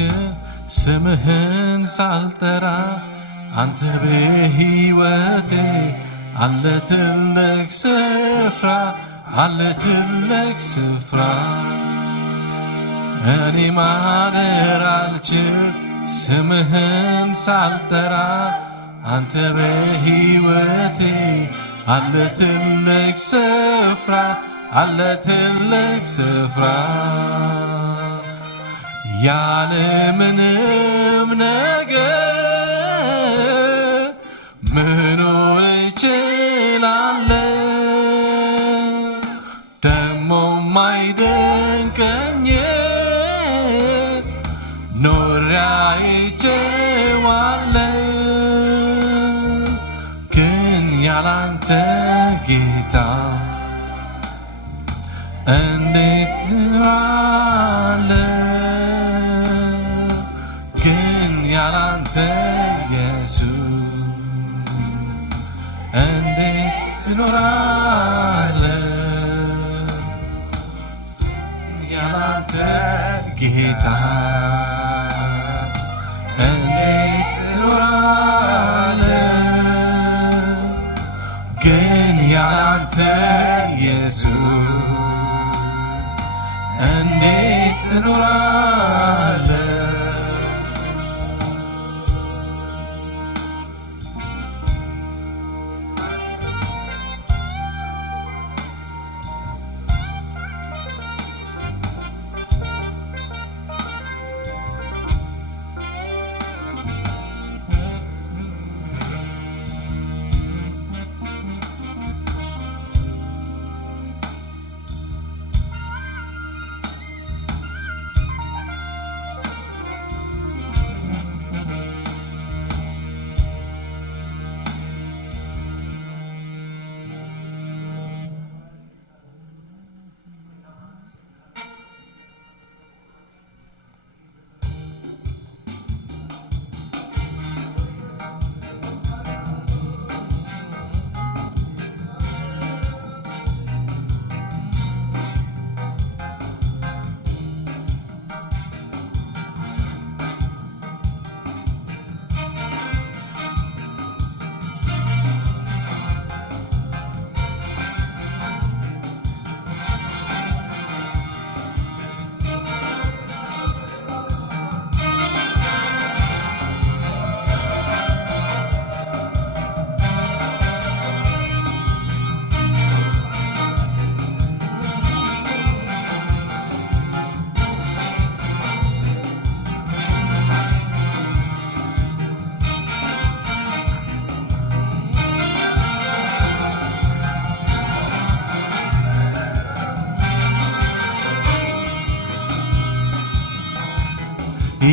አልችል ስምህን ሳልጠራ አንተ በሕይወቴ አለ ትልቅ ስፍራ አለ ትልቅ ስፍራ እኔ ማደር አልችል ስምህን ሳልጠራ አንተ በሕይወቴ አለ ትልቅ ስፍራ አለ ትልቅ ስፍራ ያለ ምንም ነገር መኖር እችላለሁ ደሞ ማይደንቀኝ ኖሬ አይቼዋለሁ ግን ያላንተ ጌታ እንዴት እኖራለሁ ግን ያላንተ ኢየሱስ እንዴት ትኖራለህ ያላንተ ጌታ እንዴት ትኖራለህ ግን ያላንተ ኢየሱስ እንዴት ትኖራለህ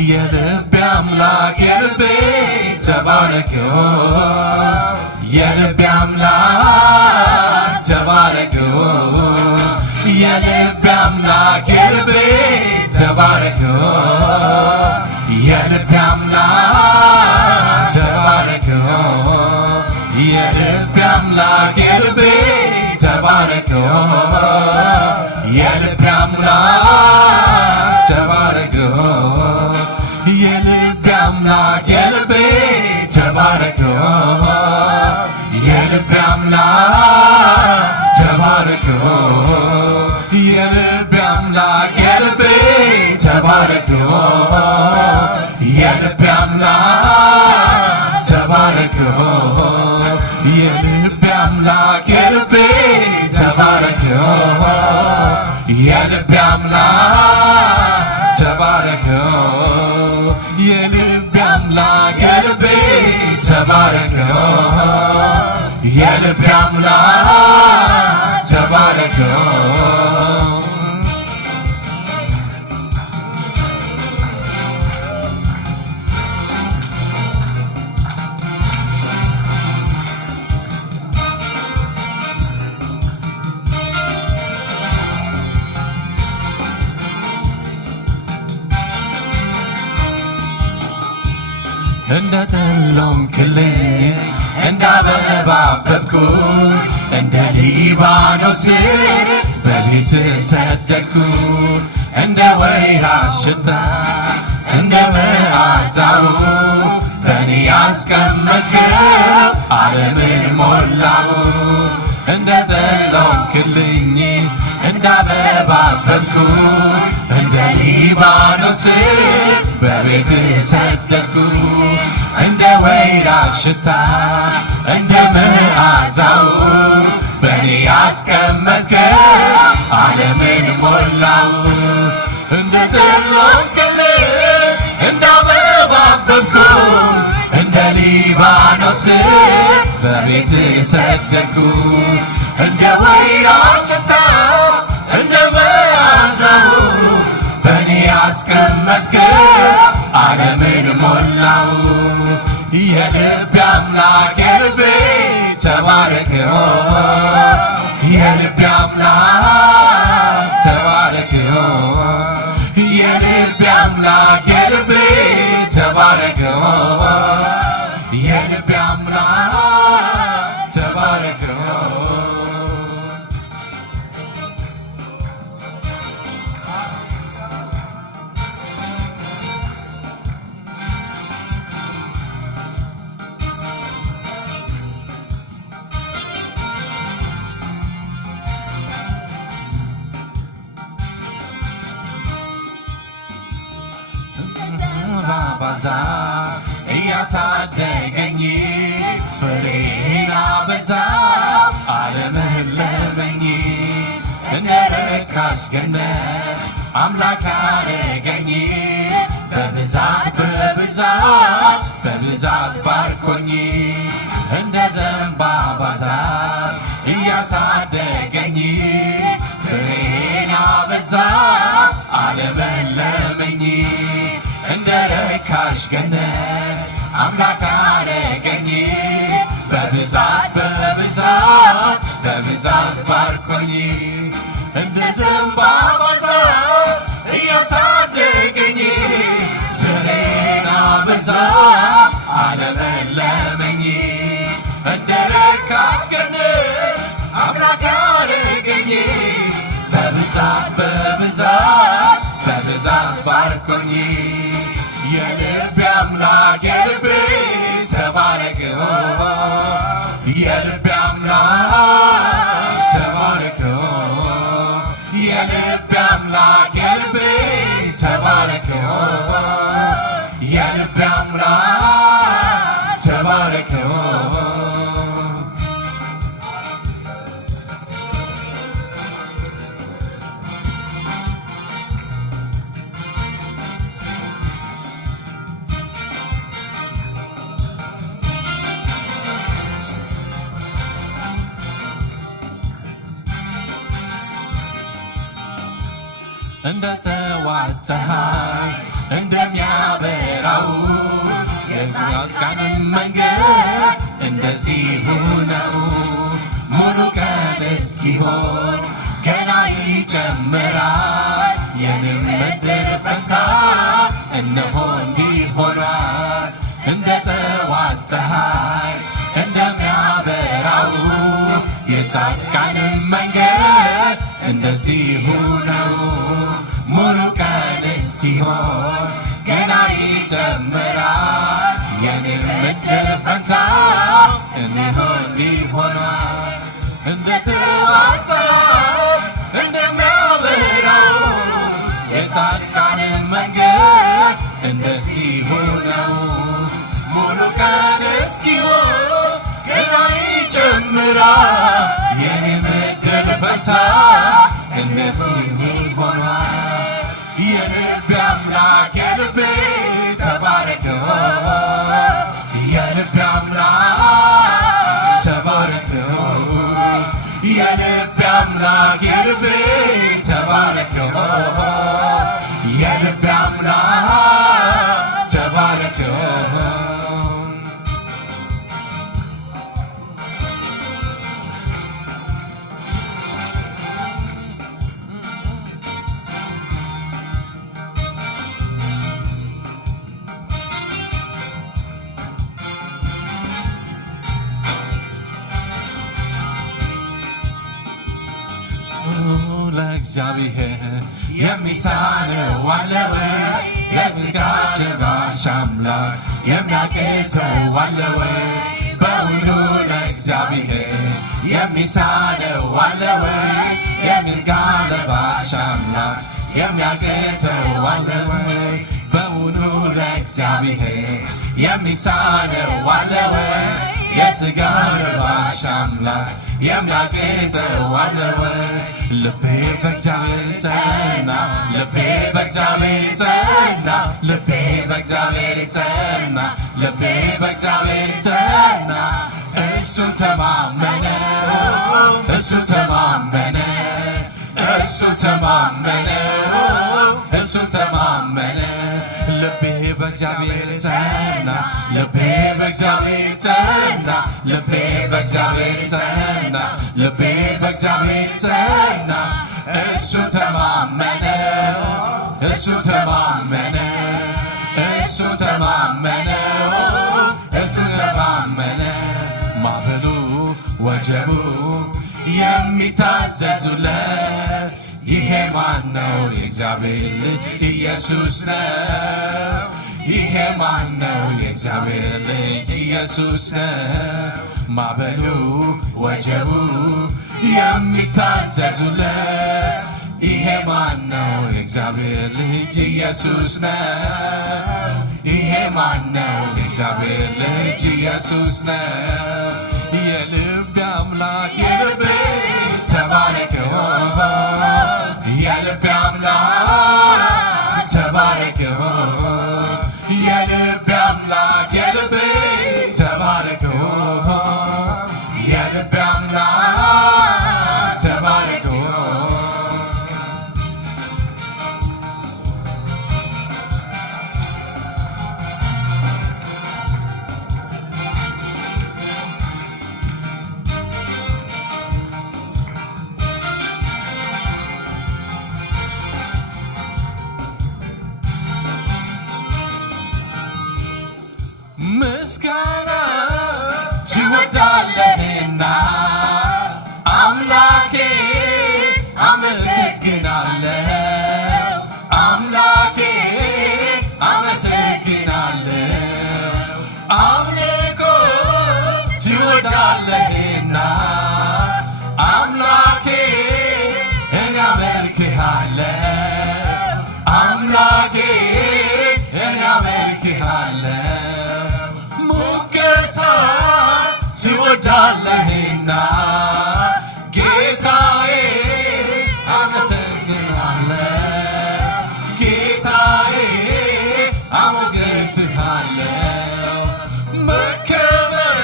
የልቤ አምላክ የልቤ ተባረክ የልቤ አምላክ ተባረክ የልቤ አምላክ የልቤ ተባረክ የልቤ አምላክ ተባረክ የልቤ አምላክ የልቤ ተባረክ የልቤ አምላክ ተባረክ የልቤ አምላክ የልቤ ተባረክ የልቤ አምላክ ተባረክ የልቤ አምላክ የልቤ ተባረክ የልቤ አምላክ ተባረክ የልቤ አምላክ የልቤ ተባረክ የልቤ አምላክ ተባረክ የልቤ አምላክ የልቤ ተባረክ የልቤ አምላክ ተባረክ እንደ ተሎምክልኝ እንደ አበባ አበብኩ እንደ ሊባኖስ በቤት ሰደድኩ እንደ ወይራ ሽታ እንደ መዓዛው በእኔ ያስቀመጥከው ዓለምን ሞላው። እንደ ጠለምክልኝ እንደ አበባ አበብኩኝ እንደ ሊባኖስ በቤትህ ሰደድኩኝ። እንደ ወይራ ሽታ እንደ መዓዛው በእኔ ያስቀመጥከው ዓለምን ሞላው። እንደ ጠለምክልኝ እንደ አበባ አበብኩኝ እንደ ሊባኖስ በቤትህ ሰደድኩኝ። እንደ ወይራ ሽታ እንደ መዓዛው በእኔ ያስቀመጥከው ዓለምን ሞላው። የልቤ አምላክ የልቤ ተባረክ የልቤ አምላክ ተባረክ የልቤ አምላክ የልቤ ተባረክ የልቤ አምላክ ተባረክ። ባዛ እያሳደገኝ ፍሬን አበዛ ዓለምህን ለመኝ። እንደ ረካሽ ገነት አምላክ አረገኝ በብዛት በብዛት በብዛት ባርኮኝ። እንደ ዘንባባ ዛፍ እያሳደገኝ ፍሬን አበዛ ዓለምህን ለመኝ። እንደ ረካሽ ገነት አምላክ አረገኝ በብዛት በብዛት በብዛት ባርኮኝ። እንደ ዘንባባ ዛፍ እያሳደገኝ ፍሬን አበዛ ዓለምህን ለመኝ። እንደ ረካሽ ገነት አምላክ አረገኝ በብዛት በብዛት በብዛት ባርኮኝ። የልቤ አምላክ የልቤ ተባረክ የልቤ አምላክ ተባረክ የልቤ አምላክ የልቤ ተባረክ የልቤ አምላክ ተባረክ። እንደ ጠዋት ፀሐይ እንደሚያበራው የጻድቃንም መንገድ እንደዚሁ ነው። ሙሉ ቀን እስኪሆን ገና ይጨምራል። የኔም ዕድል ፈንታ እነሆ እንዲህ ሆኗል። እንደ ጠዋት ፀሐይ እንደሚያበራው የጻድቃንም መንገድ እንደዚሁ ነው። ሙሉ ቀን እስኪሆን ገና ይጨምራል። የኔም ዕድል ፈንታ እነሆ እንዲህ ሆኗል። እንደ ጠዋት ፀሐይ እንደሚያበራው የጻድቃንም መንገድ እንደዚሁ ነው። ሙሉ ቀን እስኪሆን ገና ይጨምራል። የኔም ዕድል ፈንታ እንደዚሁ ሆኗል። የልቤ አምላክ የልቤ ተባረክ የልቤ አምላክ ተባረክ የልቤ አምላክ የልቤ ተባረክ የልቤ አምላክ ተባረክ። ለእግዚአብሔር የሚሳነው አለ ወይ? የሥጋ ሽባሽ አምላክ የሚያቅተው አለ ወይ? በውኑ ለእግዚአብሔር የሚሳነው አለ ወይ? የሥጋ ለባሽ አምላክ የሚያቅተው አለ ወይ? በውኑ ለእግዚአብሔር የሚሳነው አለ ወይ? የሥጋ ለባሽ አምላክ የሚያቅተው አለ ወይ? ልቤ በእግዚአብሔር ጸና፣ ልቤ በእግዚአብሔር ጸና፣ ልቤ በእግዚአብሔር ጸና፣ ልቤ በእግዚአብሔር ጸና። እሱ ተማመነ፣ እሱ ተማመነ፣ እሱ ተማመነ፣ እሱ ተማመነ። ልቤ በእግዚአብሔር ጸና፣ ልቤ በእግዚአብሔር ጸና፣ ልቤ በእግዚአብሔር ጸና፣ ልቤ በእግዚአብሔር ጸና። እሱ ተማመነ፣ እሱ ተማመነ፣ እሱ ተማመነ፣ እሱ ተማመነ። ማዕበሉ ወጀቡ የሚታዘዙለት ይሄ ማን ነው? የእግዚአብሔር ልጅ ኢየሱስ ነው። ይሄ ማን ነው? የእግዚአብሔር ልጅ ኢየሱስ ነው። ማዕበሉ ወጀቡ የሚታዘዙለት ይሄ ማን ነው? የእግዚአብሔር ልጅ ኢየሱስ ነው። ይሄ ማን ነው? የእግዚአብሔር ልጅ ኢየሱስ ነው። የልቤ አምላክ የልቤ ተባረክ፣ የልቤ አምላክ ተባረክ፣ የልቤ አምላክ የልቤ ተባረክ፣ የልቤ አምላክ ተባረክ። ምስጋና ትወዳለህና አምላኬ አመሰግናለሁ፣ አምላኬ አመሰግናለሁ። አምልኮ ትወዳለህና አምላኬ እኔ አመልክሃለሁ፣ አምላኬ እኔ አመልክሃለሁ። ትወዳለህና ጌታዬ አመሰግናለሁ፣ ጌታዬ አሞገስሃለሁ። መከበር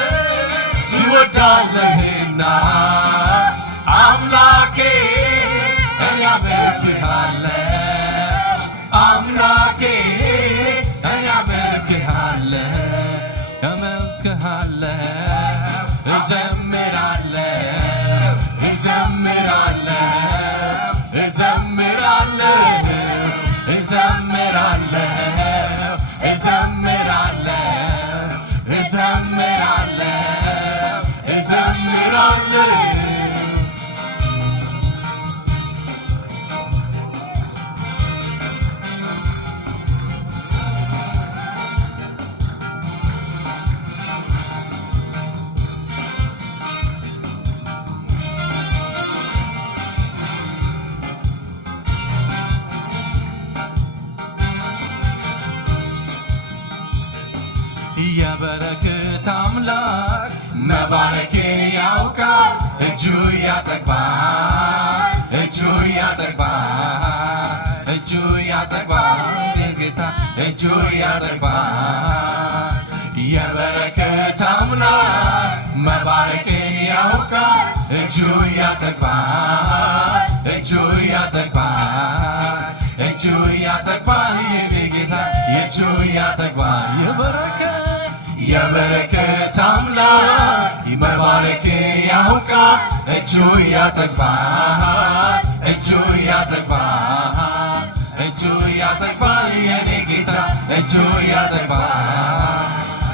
ትወዳለህና አምላኬ እኔ አመልክሃለሁ፣ አምላኬ እኔ አመልክሃለሁ፣ አመልክሃለሁ። እዘምራለሁ፣ እዘምራለሁ፣ እዘምራለሁ፣ እዘምራለሁ፣ እዘምራለሁ፣ እዘምራለሁ፣ እዘምራለሁ። የበረከት አምላክ መባረክን ያውቃል። እጁ ያጠግባል፣ እጁ ያጠግባል፣ እጁ ያጠግባል። ጌታ እጁ ያጠግባል። የበረከት አምላክ መባረክን ያውቃል። እጁ ያጠግባል፣ እጁ ያጠግባል፣ እጁ ያጠግባል። የኔ ጌታ እጁ ያጠግባል። የበረከት አምላክ መባረክን ያውቃል። እጁ ያጠግባል፣ እጁ ያጠግባል፣ እጁ ያጠግባል። የኔ ጌታ እጁ ያጠግባል።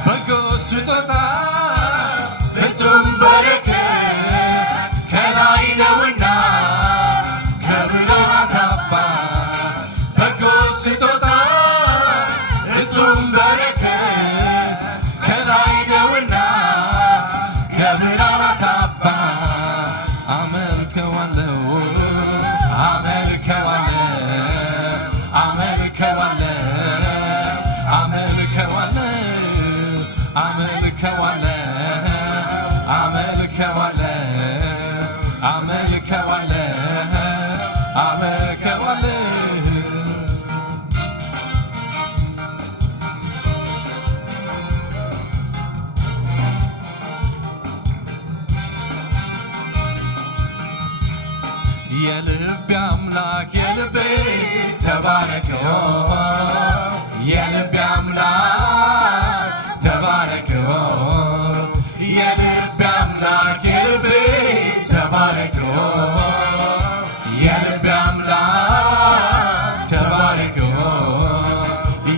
በጎ ስጦታ ፍጹም በረከት ከላይ ነውና ከብርሃናት አባት ሁሉም በረከት ከላይ ነውና ከብርሃናት አባት አመልከዋለሁ አመልከዋለሁ አመልከዋለሁ አመልከዋለሁ አመልከዋለሁ አመልከዋለሁ አመልከዋለሁ አመልከዋለሁ የልቤ አምላክ የልቤ ተባረከው የልቤ አምላክ ተባረከው የልቤ አምላክ የልቤ ተባረከው የልቤ አምላክ ተባረከው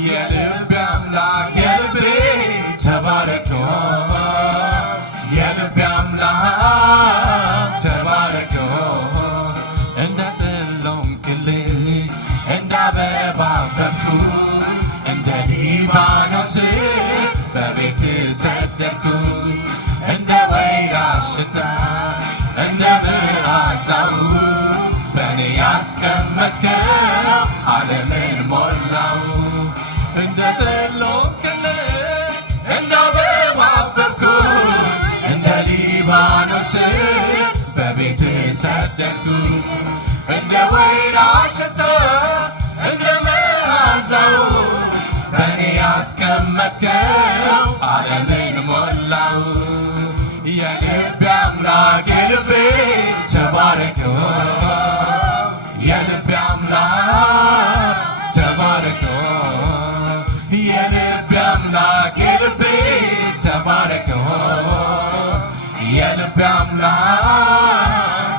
የልቤ አምላክ የልቤ ተባረከው የልቤ አምላክ ተባረከው እንደ ጠሎንክልኝ እንደ አበባ ፈኩ እንደ ሊባኖስ በቤት ሰደድኩ እንደ ወይራ ሽታ እንደ መዓዛው በእኔ ያስቀመጥከው ዓለምን ሞላው እንደ ጠሎንክልኝ እንደ አበባ ፈኩ እንደ ሊባኖስ በቤት ሰደድኩ እንደ ወይራ ሽታ እንደ መዓዛው በእኔ ያስቀመጥከው ዓለምን ሞላው የልቤ አምላክ የልቤ ተባረከው የልቤ አምላክ ተባረከው የልቤ አምላክ የልቤ ተባረከው የልቤ አምላክ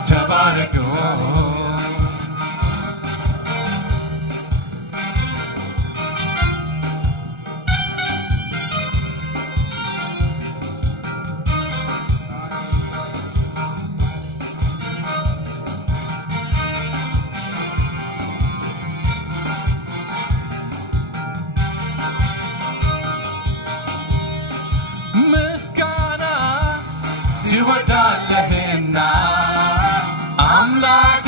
ተባረከው ምስጋና ትወዳለህና አምላኬ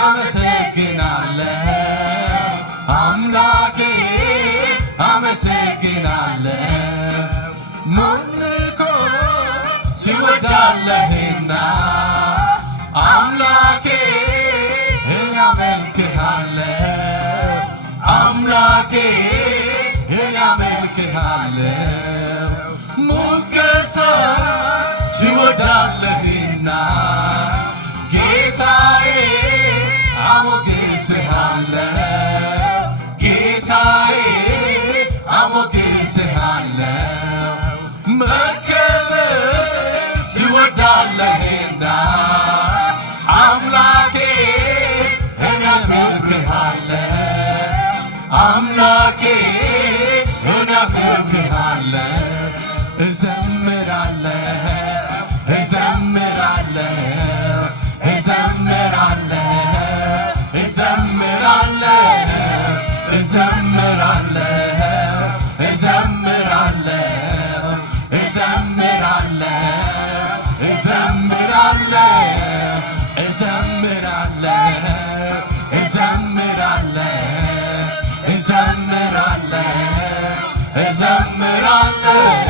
አመሰግናለሁ አምላኬ አመሰግናለሁ ሙልኮ ትወዳለህና አምላኬ አመልክሃለሁ አምላኬ አመልክሃለሁ ሙገሳ ትወዳለህና ጌታዬ አሞግስሃለሁ ጌታዬ አሞግስሃለሁ መከበር ትወዳለህና አምላኬ እኔ አመልክሃለሁ አምላኬ እኔ አመልክሃለሁ እዘምራለሁ እዘምራለሁ እዘምራለሁ እዘምራለሁ እዘምራለሁ እዘምራለሁ እዘምራለሁ እዘምራለሁ እዘምራለሁ እዘምራለሁ እዘምራለሁ እዘምራለሁ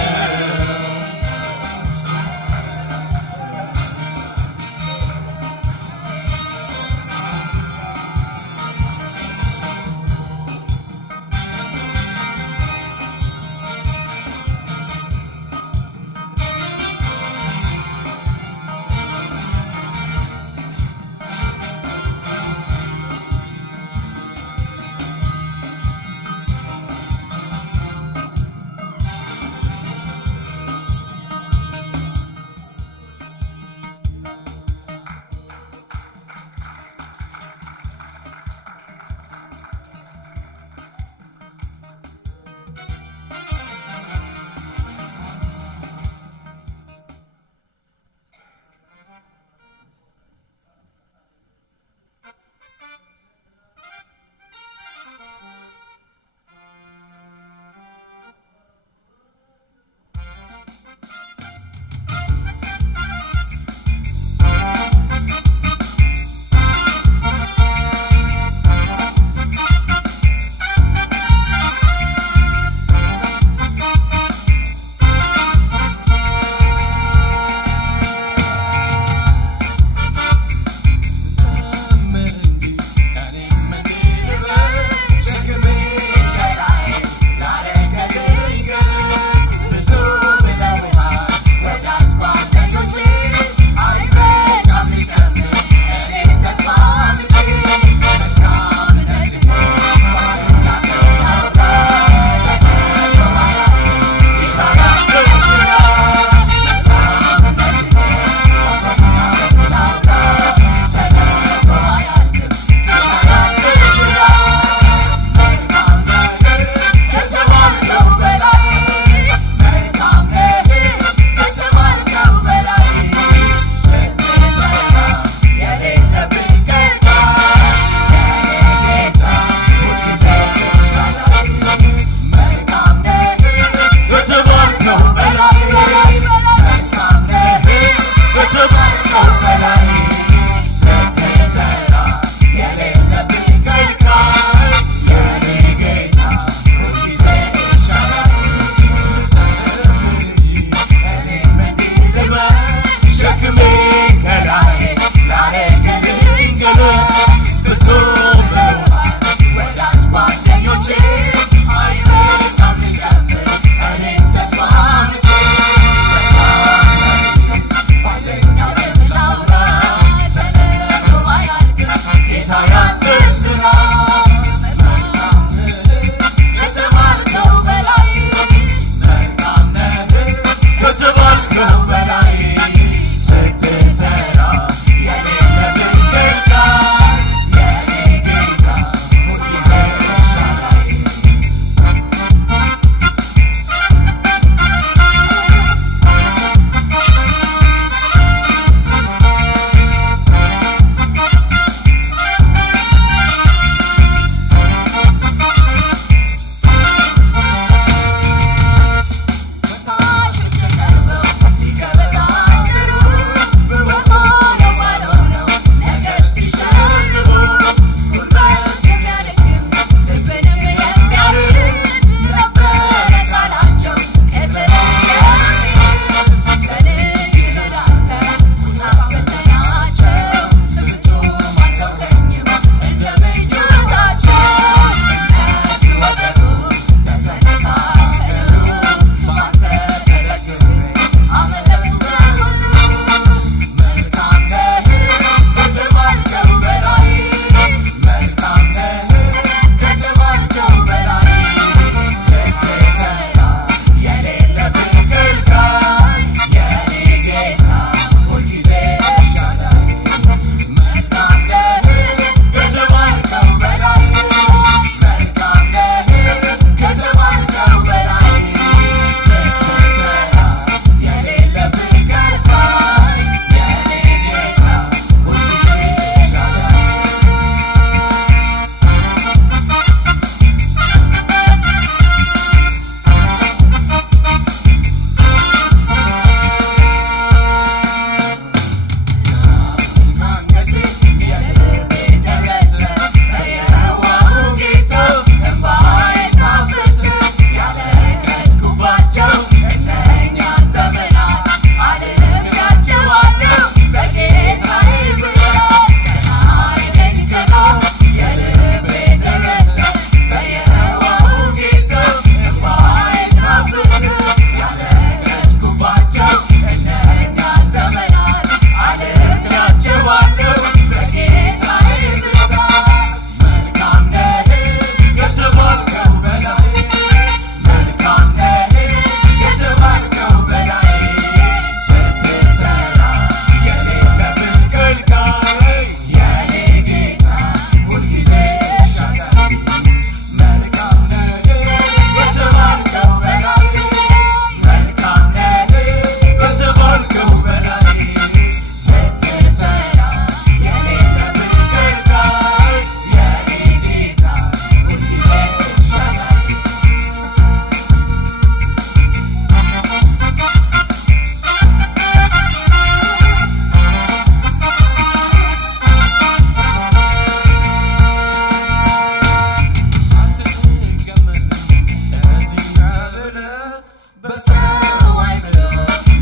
በሰው አይምሮ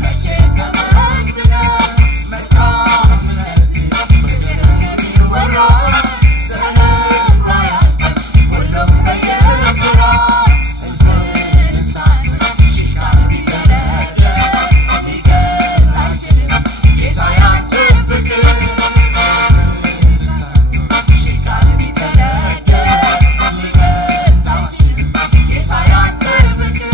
መቼ ተመዝነው መልካምነት ፍቅርን የሚወራ ተነግሮ አያልቅም ሁሉም በየስራው እንትን ሳይሆን ሺህ ቃል ቢደረደር ሊገልጽ አይችልም ጌታ ያንተን ፍቅር ሺህ ቃል ቢደረደር ሊገልጽ አይችልም ጌታ ያንተን ፍቅር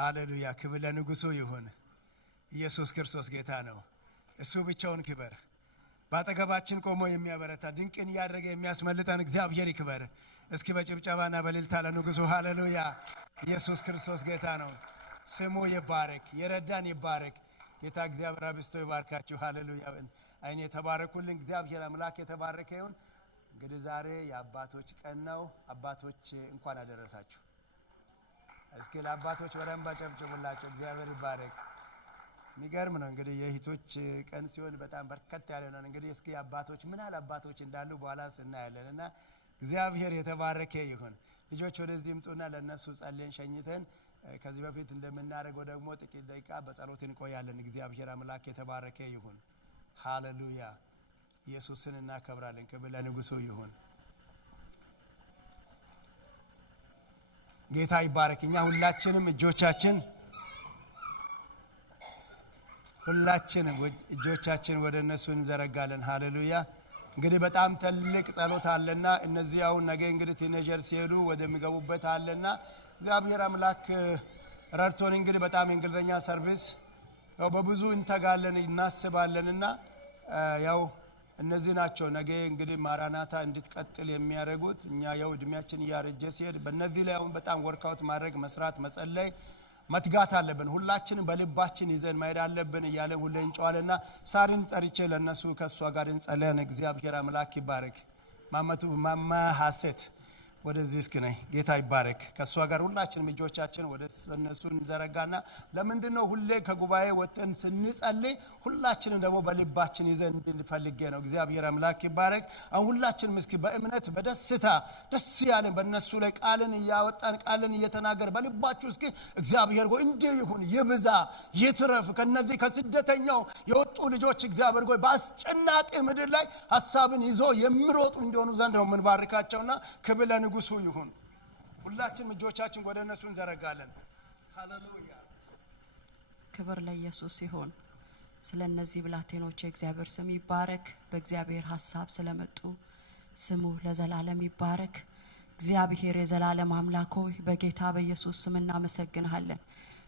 ሃሌሉያ ክብር ለንጉሱ ይሁን። ኢየሱስ ክርስቶስ ጌታ ነው። እሱ ብቻውን ክብር። ባጠገባችን ቆሞ የሚያበረታ ድንቅን ያደረገ የሚያስመልጠን እግዚአብሔር ይክበር። እስኪ በጭብጨባና በእልልታ ለንጉሱ ሃሌሉያ። ኢየሱስ ክርስቶስ ጌታ ነው። ስሙ ይባረክ። የረዳን ይባረክ። ጌታ እግዚአብሔር አብዝቶ ይባርካችሁ። ሃሌሉያ። አይኔ ተባረኩልን። እግዚአብሔር አምላክ የተባረከ ይሁን። እንግዲህ ዛሬ የአባቶች ቀን ነው። አባቶች እንኳን አደረሳችሁ። እስኪ ለአባቶች በደንብ አጨብጭቡላቸው። እግዚአብሔር ይባረክ። የሚገርም ነው። እንግዲህ የእህቶች ቀን ሲሆን በጣም በርከት ያለ ነው። እንግዲህ እስኪ አባቶች ምን ያህል አባቶች እንዳሉ በኋላ እናያለንና እግዚአብሔር የተባረከ ይሁን። ልጆች ወደዚህ ይምጡና ለነሱ ጸልየን ሸኝተን ከዚህ በፊት እንደምናደርገው ደግሞ ጥቂት ደቂቃ በጸሎት እንቆያለን። እግዚአብሔር አምላክ የተባረከ ይሁን። ሃሌሉያ። ኢየሱስን እናከብራለን። ክብር ለንጉሱ ይሁን። ጌታ ይባረክ። እኛ ሁላችንም እጆቻችን ወደ እነሱ እንዘረጋለን። ሃሌሉያ። እንግዲህ በጣም ትልቅ ጸሎት አለና እነዚህ አሁን ነገ እንግዲህ ቲኔጀር ሲሄዱ ወደሚገቡበት አለና እግዚአብሔር አምላክ ረድቶን እንግዲህ በጣም እንግሊዘኛ ሰርቪስ ያው በብዙ እንተጋለን እናስባለንና ያው እነዚህ ናቸው ነገ እንግዲህ ማራናታ እንድትቀጥል የሚያደርጉት። እኛ ያው እድሜያችን ያረጀ ሲሄድ በእነዚህ ላይ አሁን በጣም ወርክአውት ማድረግ መስራት መጸለይ መትጋት አለብን። ሁላችንም በልባችን ይዘን ማይድ አለብን እያለ ሁሌ እንጨዋለና ሳሪን ጸርቼ ለነሱ ከሷ ጋር እንጸልያን። እግዚአብሔር አምላክ ይባረክ። ማመቱ ማማ ሐሰት ወደዚህ እስኪ ነይ። ጌታ ይባረክ። ከሷ ጋር ሁላችንም እጆቻችን ወደ እነሱ እንዘረጋና ለምንድነው ሁሌ ከጉባኤ ወጥተን ስንጸልይ ሁላችንም ደግሞ በልባችን ይዘን እንድንፈልግ ነው። እግዚአብሔር አምላክ ይባረክ። አሁን ሁላችንም እስኪ በእምነት በደስታ ደስ ያለን በእነሱ ላይ ቃልን እያወጣን ቃልን እየተናገር በልባችሁ እስኪ እግዚአብሔር ሆይ እንዲህ ይሁን ይብዛ ይትረፍ ከነዚህ ከስደተኛው የወጡ ልጆች እግዚአብሔር ሆይ በአስጨናቂ ምድር ላይ ሐሳብን ይዞ የሚሮጡ እንዲሆኑ ዘንድ ነው የምንባርካቸውና ክብር ንጉሱ ይሁን። ሁላችንም እጆቻችን ወደ እነሱ እንዘረጋለን። ሃሌሉያ። ክብር ለኢየሱስ ይሁን። ስለነዚህ ብላቴኖች የእግዚአብሔር ስም ይባረክ። በእግዚአብሔር ሐሳብ ስለመጡ ስሙ ለዘላለም ይባረክ። እግዚአብሔር የዘላለም አምላክ ሆይ በጌታ በኢየሱስ ስም እናመሰግንሃለን።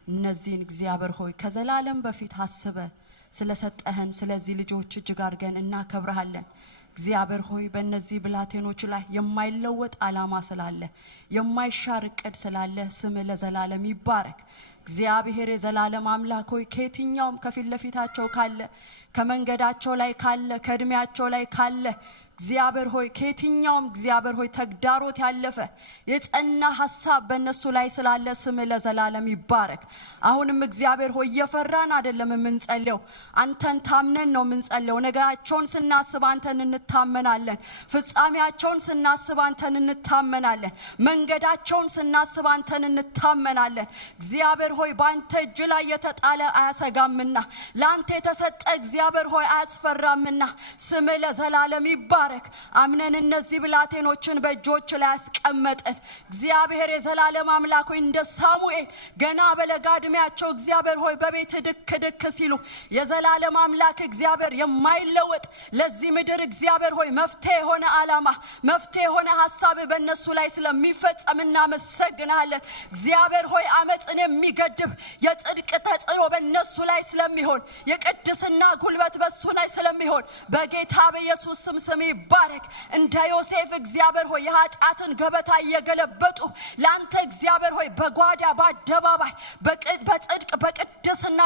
እነዚህን እግዚአብሔር ሆይ ከዘላለም በፊት ሐስበ ስለሰጠህን ስለዚህ ልጆች እጅግ አድርገን እናከብርሃለን። እግዚአብሔር ሆይ በእነዚህ ብላቴኖች ላይ የማይለወጥ ዓላማ ስላለ የማይሻር እቅድ ስላለ ስም ለዘላለም ይባረክ። እግዚአብሔር የዘላለም አምላክ ሆይ ከየትኛውም ከፊት ለፊታቸው ካለ ከመንገዳቸው ላይ ካለ ከእድሜያቸው ላይ ካለ እግዚአብሔር ሆይ ከየትኛውም እግዚአብሔር ሆይ ተግዳሮት ያለፈ የጸና ሐሳብ በእነሱ ላይ ስላለ ስም ለዘላለም ይባረክ። አሁንም እግዚአብሔር ሆይ እየፈራን አይደለም የምንጸልየው፣ አንተን ታምነን ነው የምንጸልየው። ነገራቸውን ስናስብ አንተን እንታመናለን። ፍጻሜያቸውን ስናስብ አንተን እንታመናለን። መንገዳቸውን ስናስብ አንተን እንታመናለን። እግዚአብሔር ሆይ በአንተ እጅ ላይ የተጣለ አያሰጋምና ለአንተ የተሰጠ እግዚአብሔር ሆይ አያስፈራምና ስም ለዘላለም ይባረክ። አምነን እነዚህ ብላቴኖችን በእጆች ላይ አስቀመጥን። እግዚአብሔር የዘላለም አምላክ ሆይ እንደ ሳሙኤል ገና በለጋ ዕድሜያቸው እግዚአብሔር ሆይ በቤት ድክ ሲሉ የዘላለም አምላክ እግዚአብሔር የማይለወጥ ለዚህ ምድር እግዚአብሔር ሆይ መፍትሄ የሆነ ዓላማ መፍትሄ የሆነ ሐሳብ በእነሱ ላይ ስለሚፈጸም እናመሰግናለን። እግዚአብሔር ሆይ አመጽን የሚገድብ የጽድቅ ተጽዕኖ በእነሱ ላይ ስለሚሆን የቅድስና ጉልበት በእሱ ላይ ስለሚሆን በጌታ በኢየሱስ ስም ይባረክ። እንደ ዮሴፍ እግዚአብሔር ሆይ የኃጢአትን ገበታ እየገለበጡ ለአንተ እግዚአብሔር ሆይ በጓዳ በአደባባይ በጽድቅ በቅድስና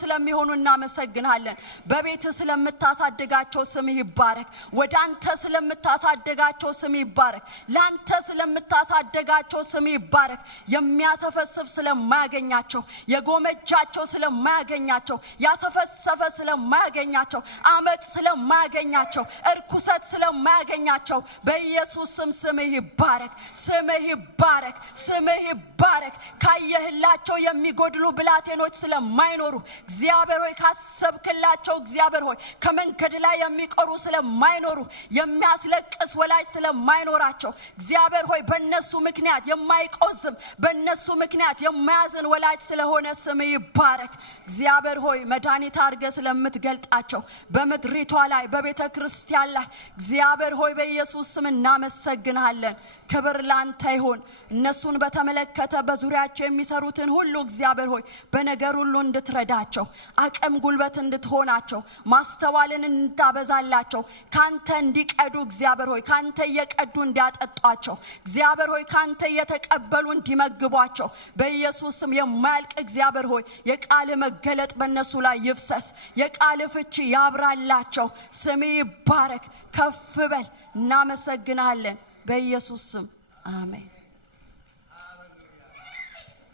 ስለሚሆኑ እናመሰግናለን። በቤት ስለምታሳድጋቸው ስም ይባረክ። ወደ አንተ ስለምታሳድጋቸው ስም ይባረክ። ለአንተ ስለምታሳድጋቸው ስም ይባረክ። የሚያሰፈስፍ ስለማያገኛቸው የጎመጃቸው ስለማያገኛቸው ያሰፈሰፈ ስለማያገኛቸው አመት ስለማያገኛቸው እርኩሰት ስለማያገኛቸው በኢየሱስ ስም ይባረክ። ስምህ ይባረክ። ስምህ ይባረክ። ካየህላቸው የሚጎድሉ ብላቴኖች ስለማይኖሩ እግዚአብሔር ሆይ ካሰብክላቸው እግዚአብሔር ሆይ ከመንገድ ላይ የሚቀሩ ስለማይኖሩ የሚያስለቅስ ወላጅ ስለማይኖራቸው እግዚአብሔር ሆይ በእነሱ ምክንያት የማይቆዝም በእነሱ ምክንያት የማያዝን ወላጅ ስለሆነ ስም ይባረክ። እግዚአብሔር ሆይ መድኃኒት አድርገህ ስለምትገልጣቸው በምድሪቷ ላይ በቤተ ክርስቲያን ላይ እግዚአብሔር ሆይ በኢየሱስ ስም እናመሰግናለን። ክብር ላንተ ይሁን። እነሱን በተመለከተ በዙሪያቸው የሚሰሩትን ሁሉ እግዚአብሔር ሆይ በነገር ሁሉ እንድትረዳቸው፣ አቅም ጉልበት እንድትሆናቸው፣ ማስተዋልን እንድታበዛላቸው፣ ካንተ እንዲቀዱ እግዚአብሔር ሆይ ካንተ እየቀዱ እንዲያጠጧቸው፣ እግዚአብሔር ሆይ ካንተ እየተቀበሉ እንዲመግቧቸው በኢየሱስ ስም የማያልቅ እግዚአብሔር ሆይ የቃል መገለጥ በእነሱ ላይ ይፍሰስ። የቃል ፍቺ ያብራላቸው። ስም ይባረክ፣ ከፍ በል። እናመሰግናለን በኢየሱስ ስም አሜን።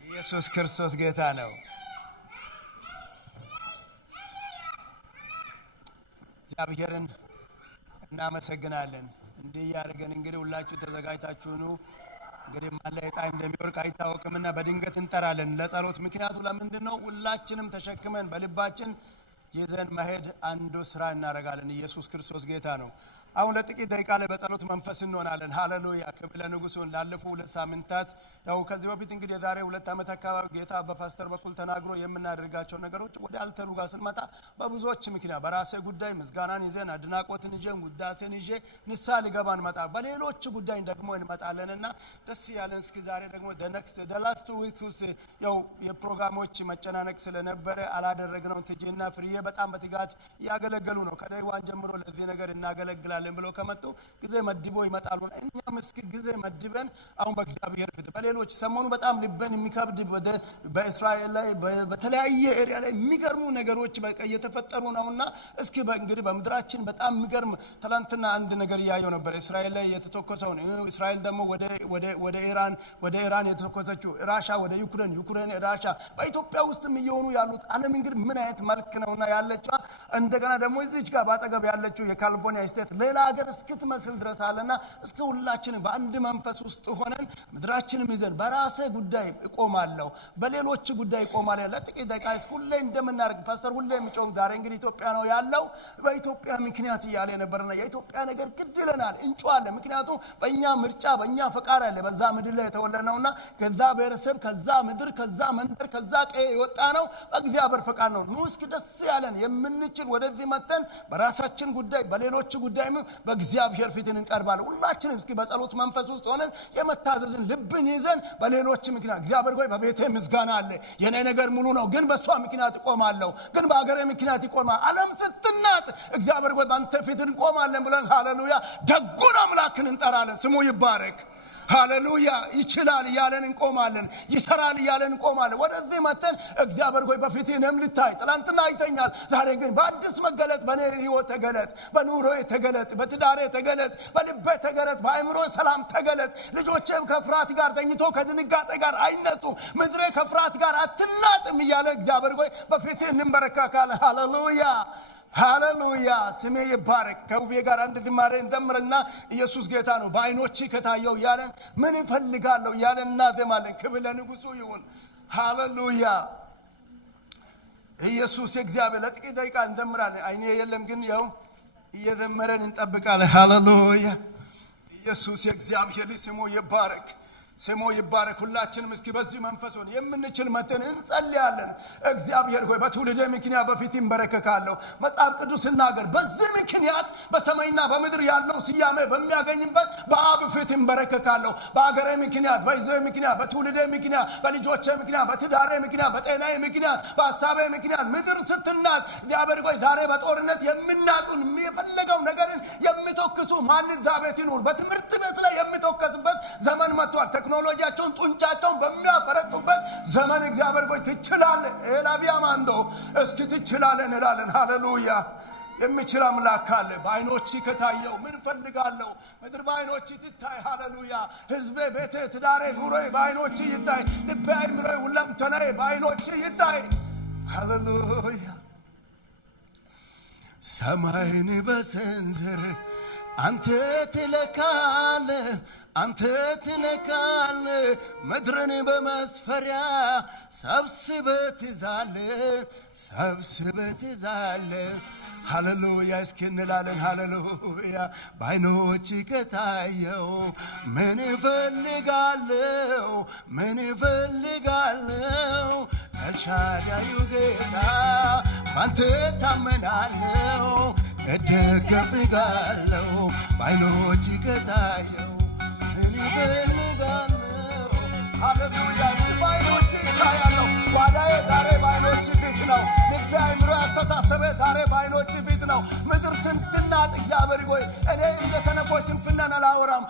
ኢየሱስ ክርስቶስ ጌታ ነው። እግዚአብሔርን እናመሰግናለን። እንዲህ ያደርገን እንግዲህ ሁላችሁ ተዘጋጅታችሁ ኑ። እንግዲህ ማለ ዕጣ እንደሚወርቅ አይታወቅምና በድንገት እንጠራለን ለጸሎት። ምክንያቱ ለምንድን ነው? ሁላችንም ተሸክመን በልባችን ይዘን መሄድ አንዱ ስራ እናደርጋለን። ኢየሱስ ክርስቶስ ጌታ ነው። አሁን ለጥቂት ደቂቃ ላይ በጸሎት መንፈስ እንሆናለን። ሃሌሉያ ክብር ለንጉሡ። ላለፉ 2 ሳምንታት ያው ከዚህ በፊት እንግዲህ የዛሬ 2 ዓመት አካባቢ ጌታ በፓስተር በኩል ተናግሮ የምናደርጋቸው ነገሮች ወደ አልተሩ ጋር ስንመጣ በብዙዎች ምክንያት በራሴ ጉዳይ ምስጋናን ይዘን አድናቆትን ይዘን ውዳሴን ይዤ ንስሐ ሊገባ እንመጣ፣ በሌሎች ጉዳይ ደግሞ እንመጣለንና ደስ ያለን። እስኪ ዛሬ ደግሞ the last 2 weeks ያው የፕሮግራሞች መጨናነቅ ስለነበረ አላደረግነው። ትጂና ፍሪዬ በጣም በትጋት ያገለገሉ ነው። ከደይዋን ጀምሮ ለዚህ ነገር እናገለግላለን ብለው ከመጡ ጊዜ መድቦ ይመጣሉ። እኛም እስኪ ጊዜ መድበን አሁን በእግዚአብሔር ፊት በሌሎች ሰሞኑ በጣም ልበን የሚከብድ በእስራኤል ላይ በተለያየ ኤሪያ ላይ የሚገርሙ ነገሮች በቃ እየተፈጠሩ ነውና እስኪ እንግዲህ በምድራችን በጣም የሚገርም ትላንትና አንድ ነገር ያየው ነበር። እስራኤል ላይ የተተኮሰው ነው። እስራኤል ደግሞ ወደ ኢራን የተተኮሰችው፣ ራሻ ወደ ዩክሬን ራሻ፣ በኢትዮጵያ ውስጥም እየሆኑ ያሉት ዓለም እንግዲህ ምን አይነት መልክ ነውና ያለችው። እንደገና ደግሞ እዚች ጋር ባጠገብ ያለችው የካሊፎርኒያ ስቴት ሌላ ሀገር እስክትመስል ድረስ አለና እስከ ሁላችንም በአንድ መንፈስ ውስጥ ሆነን ምድራችንም ይዘን በራሴ ጉዳይ እቆማለሁ፣ በሌሎች ጉዳይ እቆማለሁ። ለጥቂት ደቂቃ ሁሌ እንደምናደርግ ፓስተር ሁሌ የሚጮህ ዛሬ እንግዲህ ኢትዮጵያ ነው ያለው። በኢትዮጵያ ምክንያት እያለ ነበርና የኢትዮጵያ ነገር ግድ ይለናል፣ እንጮሃለን። ምክንያቱም በእኛ ምርጫ በእኛ ፈቃድ አለ በዛ ምድር ላይ የተወለድነውና ከዛ ብሔረሰብ ከዛ ምድር ከዛ መንደር ከዛ ቀዬ የወጣ ነው በእግዚአብሔር ፈቃድ ነው። ኑ እስኪ ደስ ያለን የምንችል ወደዚህ መተን በራሳችን ጉዳይ በሌሎች ጉዳይ በእግዚአብሔር ፊት እንቀርባለን። ሁላችንም እስኪ በጸሎት መንፈስ ውስጥ ሆነን የመታዘዝን ልብን ይዘን በሌሎች ምክንያት እግዚአብሔር ሆይ በቤቴ ምስጋና አለ፣ የኔ ነገር ሙሉ ነው፣ ግን በሷ ምክንያት እቆማለሁ፣ ግን በአገሬ ምክንያት ይቆማል። ዓለም ስትናጥ እግዚአብሔር ሆይ በአንተ ፊት እንቆማለን ብለን ሃሌሉያ ደጉን አምላክን እንጠራለን። ስሙ ይባረክ። ሃሌሉያ ይችላል እያለን እንቆማለን፣ ይሰራል እያለን እንቆማለን። ወደዚህ መተን እግዚአብሔር ሆይ በፊትህ እኔም ልታይ። ትናንትና አይተኛል፣ ዛሬ ግን በአዲስ መገለጥ በእኔ ሕይወት ተገለጥ፣ በኑሮዬ ተገለጥ፣ በትዳሬ ተገለጥ፣ በልቤ ተገለጥ፣ በአእምሮ ሰላም ተገለጥ። ልጆቼም ከፍርሃት ጋር ተኝቶ ከድንጋጤ ጋር አይነጹ፣ ምድሬ ከፍርሃት ጋር አትናጥም እያለ እግዚአብሔር ሆይ በፊትህ እንበረከካለን። ሃሌሉያ ሃሌሉያ ስሜ ይባረክ። ከውቤ ጋር አንድ ዝማሬ እንዘምርና ኢየሱስ ጌታ ነው በዓይኖች ከታየው ያለን ምን እፈልጋለሁ ያለን እናዘማለን። ክብር ለንጉሡ ይሁን። ሃሌሉያ ኢየሱስ እግዚአብሔር። ለጥቂት ደቂቃ እንዘምራለን። አይኔ የለም ግን ያው እየዘመረን እንጠብቃለን። ሃሌሉያ ኢየሱስ እግዚአብሔር ስሙ ይባረክ፣ ስሙ ይባረክ። ሁላችንም እስኪ በዚህ መንፈስ ሆነ የምንችል መተን እንጸልያለን። እግዚአብሔር ሆይ በትውልዴ ምክንያት በፊት እንበረከካለሁ። መጽሐፍ ቅዱስ ሲናገር በዚህ ምክንያት በሰማይና በምድር ያለው ስያሜ በሚያገኝበት በአብ ፊት እንበረከካለሁ። በአገሬ ምክንያት፣ በይዘው ምክንያት፣ በትውልዴ ምክንያት፣ በልጆቼ ምክንያት፣ በትዳሬ ምክንያት፣ በጤናዬ ምክንያት፣ በሐሳቤ ምክንያት ምድር ስትናጥ እግዚአብሔር ሆይ ዛሬ በጦርነት የምናጡን የፈለገው ነገርን የሚተክሱ ማን እዛ ቤት ይኑር። በትምህርት ቤት ላይ የሚተከስበት ዘመን መጥቷል። ቴክኖሎጂያቸውን ጡንቻቸውን በሚያፈረጡበት ዘመን እግዚአብሔር ሆይ ትችላለህ። ኤላቢያ ማንዶ እስኪ ትችላለህ እንላለን። ሃሌሉያ የሚችል አምላክ አለ። በዓይኖች ከታየው ምን ፈልጋለሁ? ምድር በዓይኖች ትታይ። ሃሌሉያ ሕዝቤ፣ ቤቴ፣ ትዳሬ፣ ኑሮዬ በዓይኖች ይታይ። ልቤ፣ አእምሮዬ፣ ሁለንተናዬ በዓይኖች ይታይ። ሃሌሉያ ሰማይን በሰንዘር አንተ ትለካለህ፣ አንተ ትለካለህ፣ ምድርን በመስፈሪያ ሰብስበህ ትይዛለህ፣ ሰብስበህ ትይዛለህ። ሃሌሉያ እስኪ እንላለን። ሃሌሉያ በዓይኖች ከታየው ምን እፈልጋለሁ? ምን እፈልጋለሁ? ኤልሻዳዩ ጌታ ባንተ ታመናለሁ፣ እደገፍሃለሁ በዓይኖች ከታየው እኔ እፈልጋለሁ። ሃሌሉያ በዓይኖች ታያለሁ። ጓዳዬ ዛሬ በዓይኖች ፊት ነው። ልቤ አይምሮ ያስተሳሰበ ዛሬ በዓይኖች ፊት ነው። ምድር ስንትናጥ እግዚአብሔር ሆይ እኔ እንደ ሰነፎች ስንፍናን አላወራም፣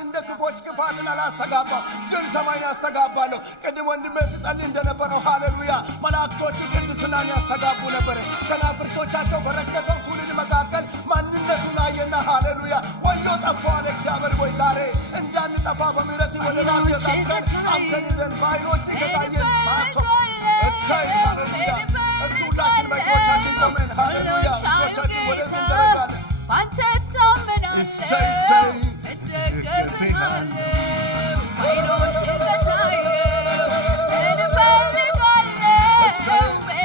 እንደ ክፎች ክፋትን አላስተጋባም፣ ግን ሰማይን ያስተጋባለሁ። ቅድም ወንድሜ ስጸልይ እንደነበረው ሃሌሉያ መላእክቶቹ ቅድስናን ያስተጋቡ ነበር። ከናፍርቶቻቸው በረከሰው ትውልድ መካከል ማንነቱን አየና ሃሌሉያ ወዮ ጠፋው አለ እግዚአብሔር ሆይ ዛሬ እንዳንጠፋ በምሕረት ወደ ራስ የሳብከን አንተን ይዘን በዓይኖች ከታየን ማሶ እሰይ ሃሌሉያ። እስቲ ሁላችን በእጆቻችን ቆመን ሃሌሉያ እጆቻችን ወደዚህ እንደረጋለን። ባንተ ታመናለሁ እሰይ እሰይ እደገፍሃለሁ በዓይኖቼ ከታየው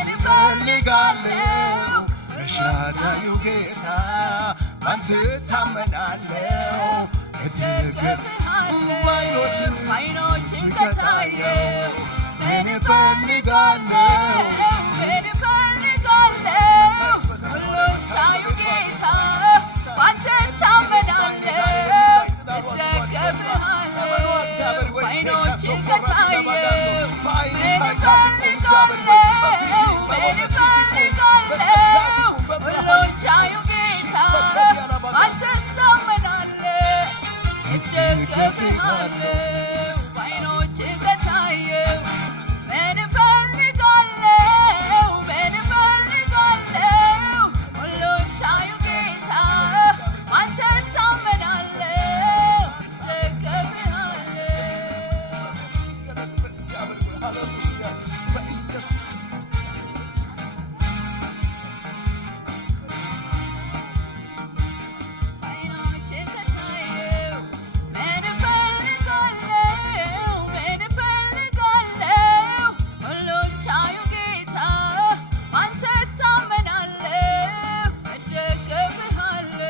እፈልጋለሁ ለሻዳዩ ጌታ ባንተ ታመናለሁ እደገፍሃለሁ በዓይኖቼ ከታየው እፈልጋለሁ ሁሉን ቻዩ ጌታ ባንተ ታመናለሁ እደገፍሃለሁ በዓይኖቼ ከታየው ሁሉን ቻዩ ጌታ ባንተ ታመናለሁ እደገፍሃለሁ በዓይኖቼ ከታየው ምን እፈልጋለሁ ሁሉን ቻዩ ጌታ ባንተ ታመናለሁ እደገፍሃለሁ በዓይኖቼ ከታየው ምን እፈልጋለሁ ሁሉን ቻዩ ጌታ ባንተ ታመናለሁ እደገፍሃለሁ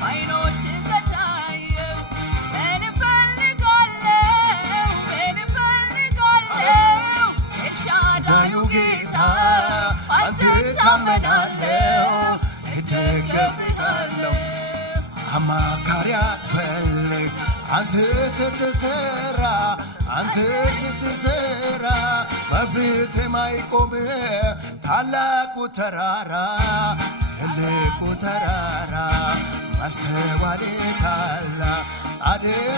በዓይኖቼ ከታየው ምን እፈልጋለሁ ኤልሻዳዩ ጌታ ባንተ ታመናለሁ እደገፍሃለሁ አማካሪ አትፈልግ አንተ ስትሰራ በፊት የማይቆም ታላቁ ተራራ ትልቁ ተራራ ማስተዋል ታላቅ ጻድቅ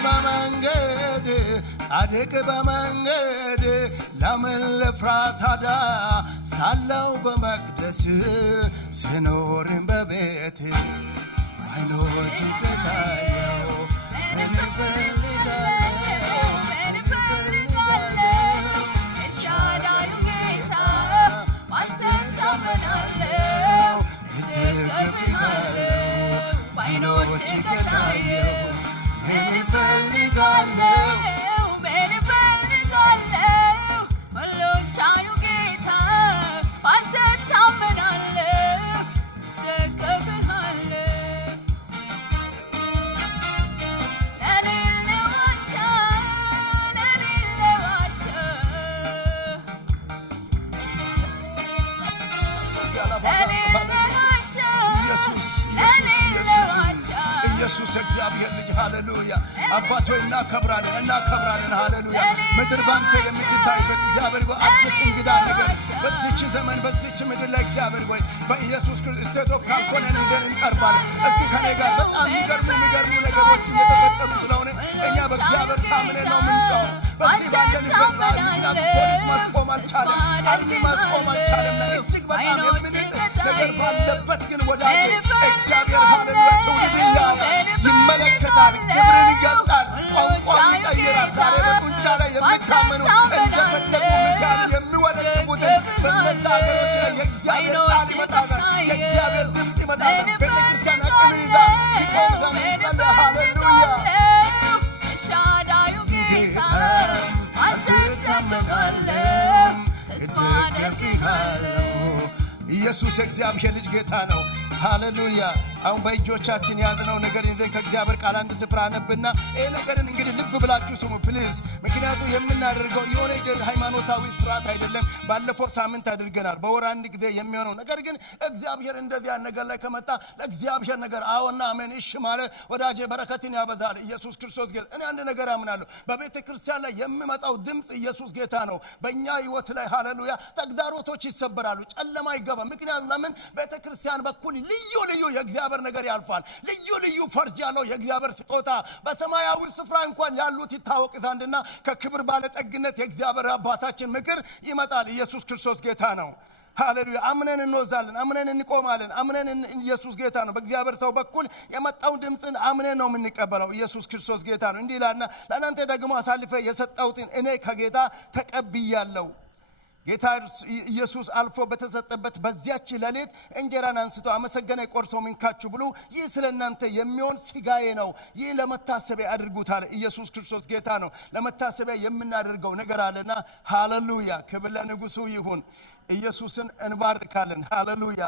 በመንገድ ለምን ልፍራ ታዲያ ሳለው በመቅደስ ስኖርም በቤት በዓይኖች ከታየው ኤልሻዳዩ ጌታ ባንተ ታመናለሁ እደገፍሃለሁ በዓይኖቼ ከታየው ምን እፈልጋለሁ ሁሉን ቻዩ ጌታ ባንተ ታመናለሁ እደገፍሃለሁ ኢየሱስ እግዚአብሔር ልጅ ሃሌሉያ አባት ሆይ እናከብራለን ሃሌሉያ ምድር ባንተ የምትታይበት እግዚአብሔር ሆይ አዲስ እንግዳ ነገር በዚች ዘመን በዚች ምድር ላይ እግዚአብሔር ሆይ በኢየሱስ ክርስቶስ ስቴት ኦፍ ካሊፎርኒያ ይዘን እንቀርባለን። እስኪ ከኔ ጋር በጣም የሚገርሙ ነገሮች እየተፈጠሩ ስለሆነ እኛ በእግዚአብሔር ታምነን ነው ምንጫው በዚህ ባለንበት ምክንያቱም ፖሊስ ማስቆም አልቻለም፣ አርሚ ማስቆም አልቻለምና እጅግ በጣም የምንጥ ነገር ባለበት ግን ወዳጄ እግዚአብሔር ሃሌሉያ ትውልድ ይመለከታል፣ ክብርን ይገልጣል፣ ቋንቋን ይቀይራል። ዛሬ በጡንቻ ላይ የሚታመኑ እንደፈለጉ ሚሳኤልን የሚወነጭፉትን በእነዛ ሀገሮች ላይ የእግዚአብሔር ቃል ይመጣል፣ የእግዚአብሔር ድምፅ ይመጣል። ቤተክርስቲያን አቅምን ይዛ ይቆም ዘንድ ይጸልይ። ሃሌሉያ ኤልሻዳዩ ጌታ አንተ ታመናለሁ ተስፋ አደርግሃለሁ ኢየሱስ የእግዚአብሔር ልጅ ጌታ ነው። ሃሌሉያ አሁን በእጆቻችን ያዝነው ነገር ይዘን ከእግዚአብሔር ቃል አንድ ስፍራ አነብና ይሄ ነገርን እንግዲህ ልብ ብላችሁ ስሙ ፕሊዝ። ምክንያቱም የምናደርገው የሆነ ሃይማኖታዊ ስርዓት አይደለም። ባለፈው ሳምንት አድርገናል፣ በወር አንድ ጊዜ የሚሆነው ነገር ግን እግዚአብሔር እንደዚያ ነገር ላይ ከመጣ ለእግዚአብሔር ነገር አዎና አሜን እሺ ማለት ወዳጄ በረከትን ያበዛል። ኢየሱስ ክርስቶስ ጌታ። እኔ አንድ ነገር አምናለሁ፣ በቤተ ክርስቲያን ላይ የሚመጣው ድምፅ ኢየሱስ ጌታ ነው። በእኛ ህይወት ላይ ሃሌሉያ ተግዳሮቶች ይሰበራሉ፣ ጨለማ ይገባ። ምክንያቱም ለምን ቤተ ክርስቲያን በኩል ልዩ ልዩ የእግዚአብሔር ነገር ያልፋል። ልዩ ልዩ ፈርጅ ያለው የእግዚአብሔር ስጦታ በሰማያዊ ስፍራ እንኳን ያሉት ይታወቅ ዘንድና ከክብር ባለጠግነት የእግዚአብሔር አባታችን ምክር ይመጣል። ኢየሱስ ክርስቶስ ጌታ ነው። ሃሌሉያ አምነን እንወዛለን፣ አምነን እንቆማለን፣ አምነን ኢየሱስ ጌታ ነው። በእግዚአብሔር ሰው በኩል የመጣው ድምፅን አምነን ነው የምንቀበለው። ኢየሱስ ክርስቶስ ጌታ ነው። እንዲህ ይላልና ለእናንተ ደግሞ አሳልፌ የሰጠሁትን እኔ ከጌታ ተቀብያለሁ። ጌታ ኢየሱስ አልፎ በተሰጠበት በዚያች ሌሊት እንጀራን አንስቶ አመሰገነ፣ ቆርሶ እንካችሁ ብሉ፣ ይህ ስለ እናንተ የሚሆን ሥጋዬ ነው፣ ይህ ለመታሰቢያ አድርጉት አለ። ኢየሱስ ክርስቶስ ጌታ ነው። ለመታሰቢያ የምናደርገው ነገር አለና ሃሌሉያ ክብር ለንጉሡ ይሁን። ኢየሱስን እንባርካለን። ሃሌሉያ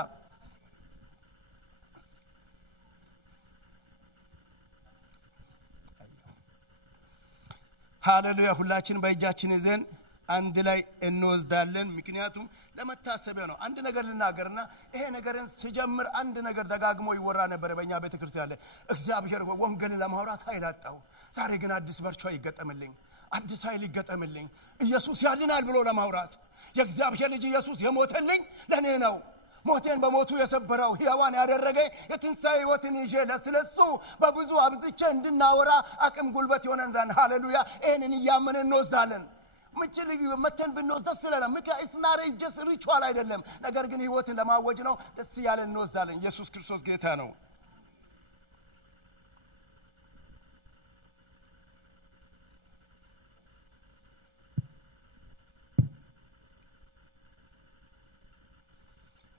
ሃሌሉያ። ሁላችን በእጃችን ይዘን አንድ ላይ እንወስዳለን። ምክንያቱም ለመታሰቢያ ነው። አንድ ነገር ልናገርና ይሄ ነገርን ሲጀምር አንድ ነገር ደጋግሞ ይወራ ነበር በእኛ ቤተክርስቲያን ላይ። እግዚአብሔር ወንጌልን ለማውራት ኃይል አጣው። ዛሬ ግን አዲስ በርቻ ይገጠምልኝ፣ አዲስ ኃይል ይገጠምልኝ። ኢየሱስ ያድናል ብሎ ለማውራት የእግዚአብሔር ልጅ ኢየሱስ የሞተልኝ ለኔ ነው። ሞቴን በሞቱ የሰበረው ሕያዋን ያደረገ የትንሣኤ ሕይወትን ይዤ ለስለሱ በብዙ አብዝቼ እንድናወራ አቅም ጉልበት ይሆነን ዘንድ ሃሌሉያ ይህንን እያመንን እንወስዳለን። ምችል መተን ብንወስድ ደስ ይለናል። ምክንያቱም ስናረ ጀስ ሪቹዋል አይደለም፣ ነገር ግን ሕይወትን ለማወጅ ነው። ደስ ያለን እንወስዳለን። ኢየሱስ ክርስቶስ ጌታ ነው።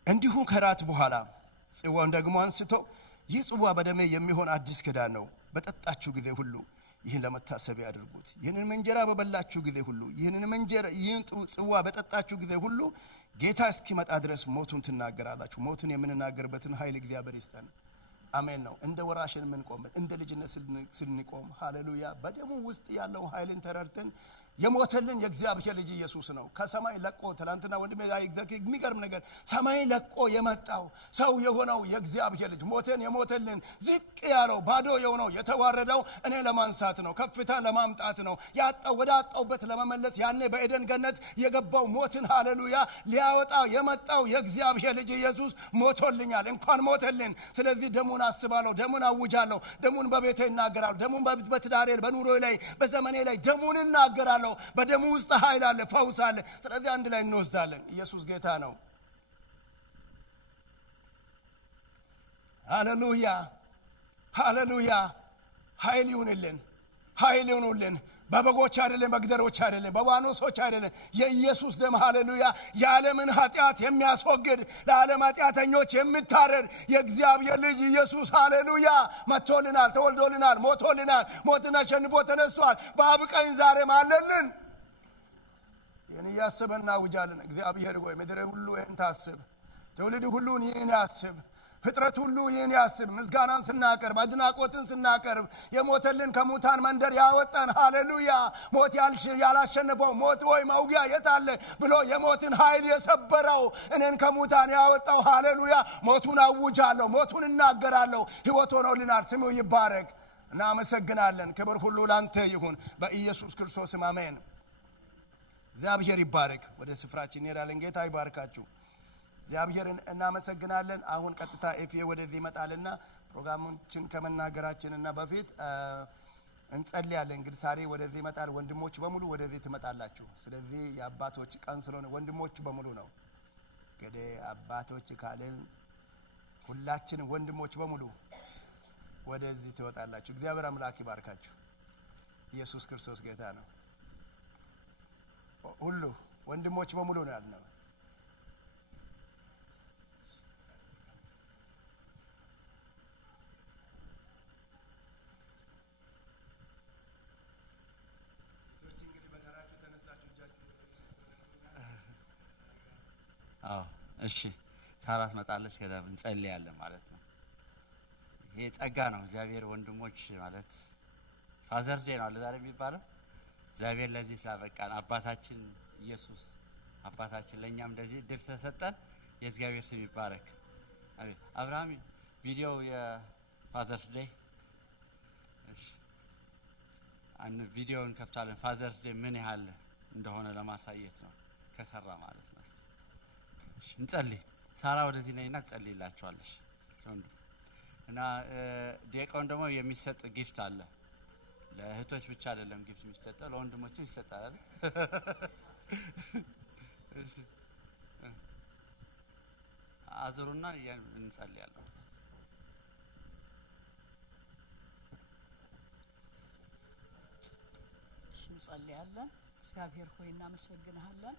እንዲሁ ከራት በኋላ ጽዋውን ደግሞ አንስቶ ይህ ጽዋ በደሜ የሚሆን አዲስ ኪዳን ነው፣ በጠጣችሁ ጊዜ ሁሉ ይህን ለመታሰቢያ አድርጉት። ይህንን እንጀራ በበላችሁ ጊዜ ሁሉ ይህን ጽዋ በጠጣችሁ ጊዜ ሁሉ ጌታ እስኪመጣ ድረስ ሞቱን ትናገራላችሁ። ሞቱን የምንናገርበትን ኃይል እግዚአብሔር ይስጠን። አሜን ነው። እንደ ወራሽን የምንቆምበት እንደ ልጅነት ስንቆም ሃሌሉያ በደሙ ውስጥ ያለው ኃይልን ተረድተን የሞተልን የእግዚአብሔር ልጅ ኢየሱስ ነው። ከሰማይ ለቆ ትላንትና ወንድሜ የሚገርም ነገር ሰማይ ለቆ የመጣው ሰው የሆነው የእግዚአብሔር ልጅ ሞተን የሞተልን ዝቅ ያለው ባዶ የሆነው የተዋረደው እኔ ለማንሳት ነው፣ ከፍታ ለማምጣት ነው፣ ያጣው ወደ አጣውበት ለመመለስ ያኔ በኤደን ገነት የገባው ሞትን ሃሌሉያ ሊያወጣ የመጣው የእግዚአብሔር ልጅ ኢየሱስ ሞቶልኛል። እንኳን ሞተልን። ስለዚህ ደሙን አስባለሁ፣ ደሙን አውጃለሁ፣ ደሙን በቤቴ እናገራለሁ፣ ደሙን በትዳሬ በኑሮዬ ላይ በዘመኔ ላይ ደሙን እናገራለሁ። በደሙ ውስጥ ኃይል አለ፣ ፈውስ አለ። ስለዚህ አንድ ላይ እንወስዳለን። ኢየሱስ ጌታ ነው። ሃሌሉያ ሃሌሉያ። ኃይል ይሁንልን፣ ኃይል ይሁንልን። በበጎች አይደለም፣ በግደሮች አይደለም፣ በዋኖሶች አይደለም። የኢየሱስ ደም ሃሌሉያ የዓለምን ኃጢአት የሚያስወግድ ለዓለም ኃጢአተኞች የሚታረድ የእግዚአብሔር ልጅ ኢየሱስ ሃሌሉያ መጥቶልናል፣ ተወልዶልናል፣ ሞቶልናል፣ ሞትን አሸንፎ ተነስቷል። በአብ ቀኝ ዛሬም አለልን። ይህን እያስበን እናውጃለን። እግዚአብሔር ሆይ ምድር ሁሉ ይህን ታስብ፣ ትውልድ ሁሉን ይህን ያስብ፣ ፍጥረት ሁሉ ይህን ያስብ። ምስጋናን ስናቀርብ አድናቆትን ስናቀርብ የሞተልን ከሙታን መንደር ያወጣን ሃሌሉያ ሞት ያላሸነፈው ሞት ወይ መውጊያ የታለ ብሎ የሞትን ኃይል የሰበረው እኔን ከሙታን ያወጣው ሃሌሉያ ሞቱን አውጃለሁ፣ ሞቱን እናገራለሁ። ሕይወት ሆኖልናል። ስሙ ይባረክ። እናመሰግናለን። ክብር ሁሉ ላንተ ይሁን በኢየሱስ ክርስቶስ አሜን። እግዚአብሔር ይባረክ። ወደ ስፍራችን እንሄዳለን። ጌታ ይባርካችሁ። እግዚአብሔርን እናመሰግናለን። አሁን ቀጥታ ኤፍዬ ወደዚህ ይመጣልና ፕሮግራሞችን ከመናገራችንና በፊት እንጸልያለን። እንግዲህ ዛሬ ወደዚህ ይመጣል። ወንድሞች በሙሉ ወደዚህ ትመጣላችሁ። ስለዚህ የአባቶች ቀን ስለሆነ ወንድሞች በሙሉ ነው። እንግዲህ አባቶች ካለን ሁላችንም ወንድሞች በሙሉ ወደዚህ ትወጣላችሁ። እግዚአብሔር አምላክ ይባርካችሁ። ኢየሱስ ክርስቶስ ጌታ ነው። ሁሉ ወንድሞች በሙሉ ነው ያልነው። እሺ ሳራ ትመጣለች። ከዛ እንጸልያለን ማለት ነው። ይሄ ጸጋ ነው። እግዚአብሔር ወንድሞች ማለት ፋዘርስ ዴይ ነው አለ ዛሬ የሚባለው። እግዚአብሔር ለዚህ ስላበቃን አባታችን ኢየሱስ አባታችን ለእኛም እንደዚህ እድል ስለሰጠን የእግዚአብሔር ስም ይባረክ። አሜን። አብርሃም ቪዲዮ የፋዘርስ ዴይ ቪዲዮውን ከፍታለን። ፋዘርስ ዴይ ምን ያህል እንደሆነ ለማሳየት ነው ከሰራ ማለት ነው። እሺ እንጸልይ። ሳራ ወደዚህ ነይና ትጸልይላችኋለሽ እና ዲያቆን ደግሞ የሚሰጥ ጊፍት አለ። ለእህቶች ብቻ አይደለም ጊፍት የሚሰጠው ለወንድሞችም ይሰጣል። እሺ አዙሩና እንጸልያለን። እሺ እንጸልያለን። እግዚአብሔር ሆይ እናመሰግንሃለን።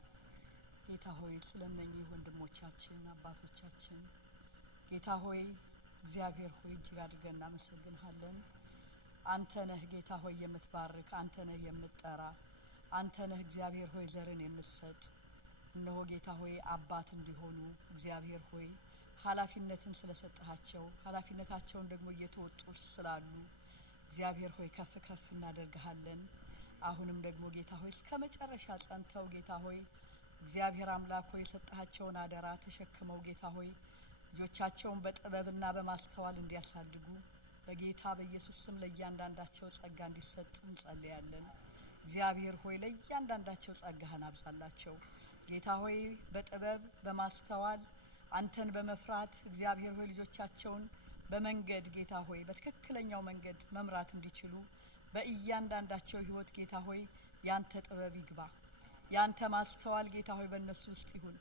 ጌታ ሆይ ስለነኚህ ወንድሞቻችን አባቶቻችን ጌታ ሆይ እግዚአብሔር ሆይ እጅግ አድርገን እናመሰግንሃለን። አንተ ነህ ጌታ ሆይ የምትባርክ፣ አንተ ነህ የምትጠራ፣ አንተ ነህ እግዚአብሔር ሆይ ዘርን የምትሰጥ። እነሆ ጌታ ሆይ አባት እንዲሆኑ እግዚአብሔር ሆይ ኃላፊነትን ስለሰጠሃቸው ኃላፊነታቸውን ደግሞ እየተወጡ ስላሉ እግዚአብሔር ሆይ ከፍ ከፍ እናደርግሃለን። አሁንም ደግሞ ጌታ ሆይ እስከ መጨረሻ ጸንተው ጌታ ሆይ እግዚአብሔር አምላክ ሆይ የሰጣቸውን አደራ ተሸክመው ጌታ ሆይ ልጆቻቸውን በጥበብና በማስተዋል እንዲያሳድጉ በጌታ በኢየሱስ ስም ለእያንዳንዳቸው ጸጋ እንዲሰጥ እንጸልያለን። እግዚአብሔር ሆይ ለእያንዳንዳቸው ጸጋህን አብዛላቸው። ጌታ ሆይ በጥበብ በማስተዋል አንተን በመፍራት እግዚአብሔር ሆይ ልጆቻቸውን በመንገድ ጌታ ሆይ በትክክለኛው መንገድ መምራት እንዲችሉ በእያንዳንዳቸው ህይወት ጌታ ሆይ ያንተ ጥበብ ይግባ፣ ያንተ ማስተዋል ጌታ ሆይ በእነሱ ውስጥ ይሁን።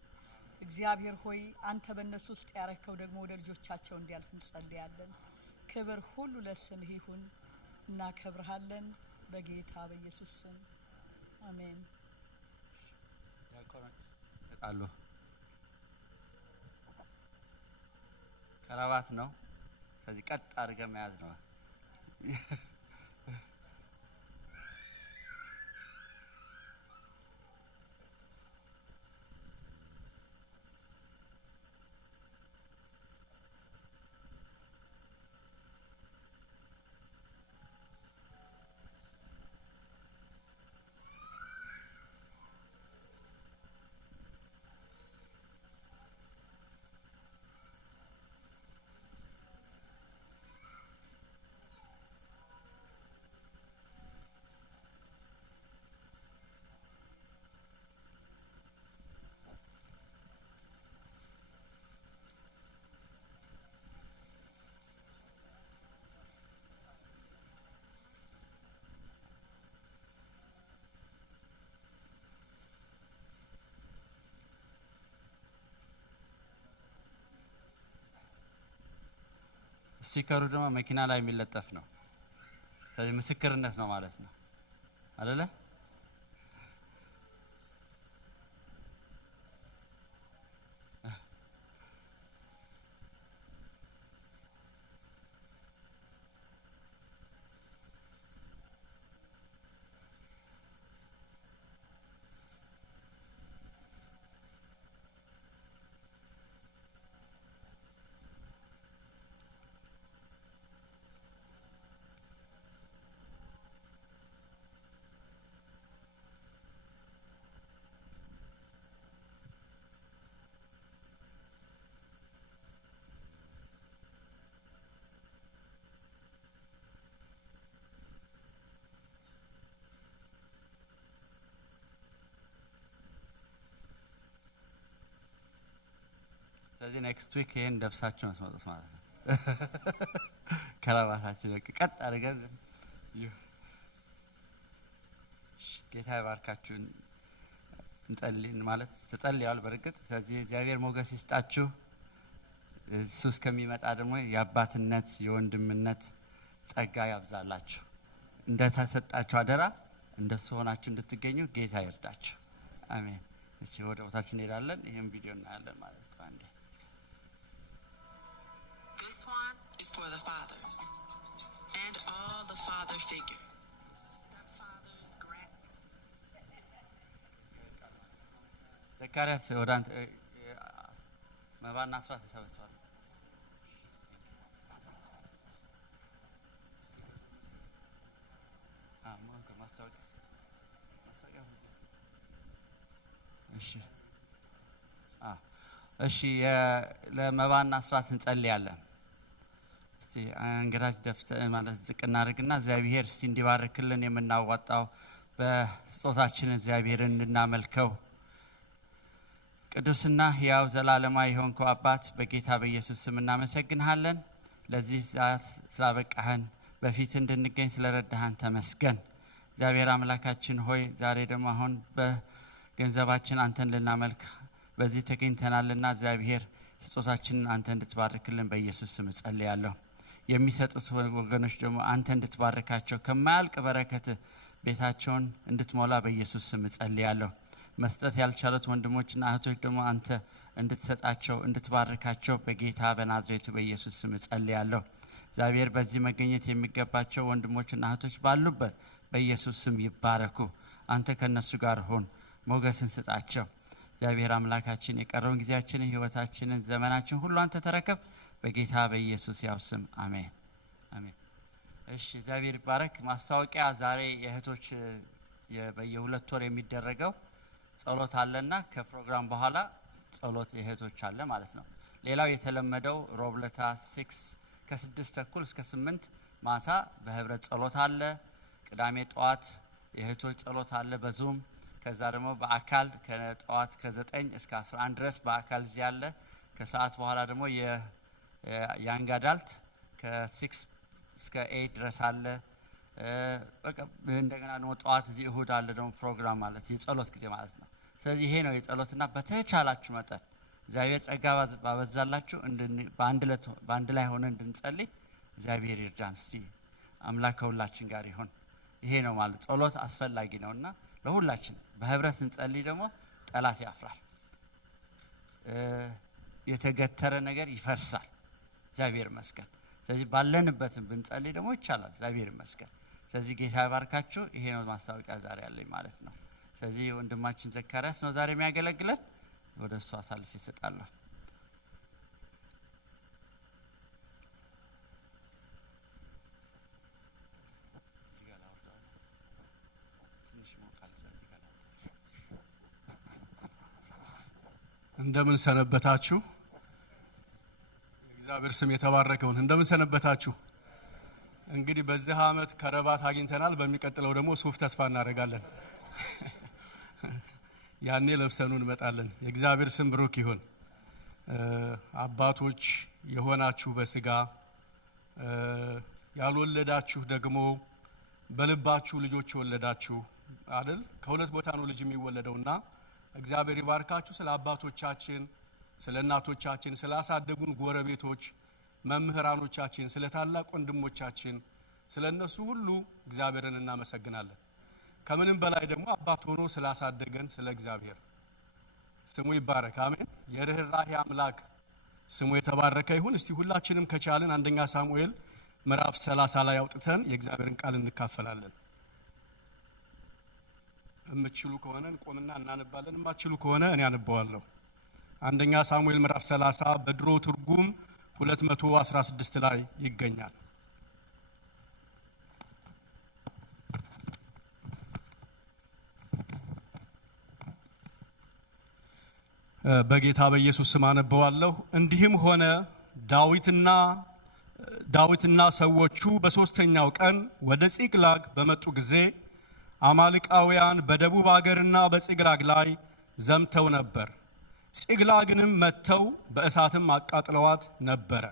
እግዚአብሔር ሆይ አንተ በእነሱ ውስጥ ያረከው ደግሞ ወደ ልጆቻቸው እንዲያልፍ እንጸልያለን። ክብር ሁሉ ለስምህ ይሁን፣ እናከብርሃለን በጌታ በኢየሱስ ስም አሜን። ተጣሉ ከራባት ነው። ስለዚህ ቀጥ አድርገን መያዝ ነው። ስቲከሩ ደግሞ መኪና ላይ የሚለጠፍ ነው። ስለዚህ ምስክርነት ነው ማለት ነው አይደለ? ስለዚህ ኔክስት ዊክ ይሄን ደብሳችሁ መስመጡት ማለት ነው። ከራባታችን ቀጥ አድርገን ጌታ ይባርካችሁ እንጸልይ ማለት ተጸልያል በርግጥ። ስለዚህ እግዚአብሔር ሞገስ ይስጣችሁ። እሱ እስከሚመጣ ደግሞ የአባትነት የወንድምነት ጸጋ ያብዛላችሁ። እንደተሰጣችሁ አደራ እንደሱ ሆናችሁ እንድትገኙ ጌታ ይርዳችሁ። አሜን። እሺ ወደ ቦታችን እንሄዳለን። ይሄን ቪዲዮ እናያለን ማለት ነው። አንዴ This one is for the fathers and all the father figures. Stepfathers, ዘካርያስ ወደ አንተ መባና አስራት ተሰበሰባል። እሺ ለመባና አስራት እንጸልያለን። እስቲ እንግዳች ደፍተ ማለት ዝቅ እናድርግና እግዚአብሔር እስቲ እንዲባርክልን የምናዋጣው በስጦታችን እግዚአብሔርን እንድናመልከው ቅዱስና ሕያው ዘላለማዊ የሆንከው አባት በጌታ በኢየሱስ ስም እናመሰግንሃለን። ለዚህ ዛት ስላበቃህን በፊት እንድንገኝ ስለረዳህን ተመስገን። እግዚአብሔር አምላካችን ሆይ ዛሬ ደግሞ አሁን በገንዘባችን አንተን ልናመልክ በዚህ ተገኝተናልና እግዚአብሔር ስጦታችንን አንተ እንድትባርክልን በኢየሱስ ስም ጸልያለሁ። የሚሰጡት ወገኖች ደግሞ አንተ እንድትባርካቸው ከማያልቅ በረከት ቤታቸውን እንድትሞላ በኢየሱስ ስም ጸልያለሁ። መስጠት ያልቻሉት ወንድሞችና እህቶች ደግሞ አንተ እንድትሰጣቸው እንድትባርካቸው በጌታ በናዝሬቱ በኢየሱስ ስም ጸልያለሁ። እግዚአብሔር በዚህ መገኘት የሚገባቸው ወንድሞችና እህቶች ባሉበት በኢየሱስ ስም ይባረኩ። አንተ ከነሱ ጋር ሆን፣ ሞገስን ስጣቸው። እግዚአብሔር አምላካችን የቀረውን ጊዜያችንን፣ ህይወታችንን፣ ዘመናችን ሁሉ አንተ ተረከብ በጌታ በኢየሱስ ያው ስም አሜን አሜን። እሺ እግዚአብሔር ይባረክ። ማስታወቂያ ዛሬ የእህቶች በየሁለት ወር የሚደረገው ጸሎት አለና ከፕሮግራም በኋላ ጸሎት የእህቶች አለ ማለት ነው። ሌላው የተለመደው ሮብለታ 6 ከ6 እስከ 8 ማታ በህብረት ጸሎት አለ። ቅዳሜ ጠዋት የእህቶች ጸሎት አለ በዙም። ከዛ ደግሞ በአካል ከጠዋት ከ9 እስከ 11 ድረስ በአካል እዚህ አለ። ከሰዓት በኋላ ደግሞ የያንግ አዳልት ከ6 እስከ 8 ድረስ አለ። በቃ እንደገና ደግሞ ጠዋት እዚህ እሁድ አለ ደግሞ ፕሮግራም ማለት የጸሎት ጊዜ ማለት ነው። ስለዚህ ይሄ ነው የጸሎትና በተቻላችሁ መጠን እግዚአብሔር ጸጋ ባበዛላችሁ በአንድ ላይ ሆነን እንድንጸልይ እግዚአብሔር ይርዳን። እስቲ አምላክ ከሁላችን ጋር ይሁን። ይሄ ነው ማለት ጸሎት አስፈላጊ ነውና ለሁላችን በህብረት እንጸልይ። ደግሞ ጠላት ያፍራል፣ የተገተረ ነገር ይፈርሳል። እግዚአብሔር ይመስገን። ስለዚህ ባለንበትም ብንጸልይ ደግሞ ይቻላል። እግዚአብሔር ይመስገን። ስለዚህ ጌታ ይባርካችሁ። ይሄ ነው ማስታወቂያ ዛሬ ያለኝ ማለት ነው። ስለዚህ ወንድማችን ዘካርያስ ነው ዛሬ የሚያገለግለን። ወደ እሱ አሳልፌ እሰጣለሁ። እንደምን ሰነበታችሁ? እግዚአብሔር ስም የተባረከውን። እንደምን ሰነበታችሁ? እንግዲህ በዚህ አመት ከረባት አግኝተናል። በሚቀጥለው ደግሞ ሱፍ ተስፋ እናደርጋለን። ያኔ ለብሰኑ እንመጣለን። የእግዚአብሔር ስም ብሩክ ይሁን። አባቶች የሆናችሁ በስጋ ያልወለዳችሁ ደግሞ በልባችሁ ልጆች የወለዳችሁ አይደል? ከሁለት ቦታ ነው ልጅ የሚወለደውና እግዚአብሔር ይባርካችሁ። ስለ አባቶቻችን፣ ስለ እናቶቻችን፣ ስላሳደጉን ጎረቤቶች፣ መምህራኖቻችን፣ ስለ ታላቅ ወንድሞቻችን፣ ስለ እነሱ ሁሉ እግዚአብሔርን እናመሰግናለን። ከምንም በላይ ደግሞ አባት ሆኖ ስላሳደገን ስለ እግዚአብሔር ስሙ ይባረክ። አሜን። የርህራሄ አምላክ ስሙ የተባረከ ይሁን። እስቲ ሁላችንም ከቻልን አንደኛ ሳሙኤል ምዕራፍ 30 ላይ አውጥተን የእግዚአብሔርን ቃል እንካፈላለን። እምትችሉ ከሆነ እንቆምና እናነባለን። የማትችሉ ከሆነ እኔ አነባዋለሁ። አንደኛ ሳሙኤል ምዕራፍ 30 በድሮ ትርጉም 216 ላይ ይገኛል። በጌታ በኢየሱስ ስም አነባዋለሁ። እንዲህም ሆነ ዳዊትና ሰዎቹ በሶስተኛው ቀን ወደ ጺቅላግ በመጡ ጊዜ አማልቃውያን በደቡብ አገርና በጺቅላግ ላይ ዘምተው ነበር። ጺቅላግንም መተው በእሳትም አቃጥለዋት ነበረ።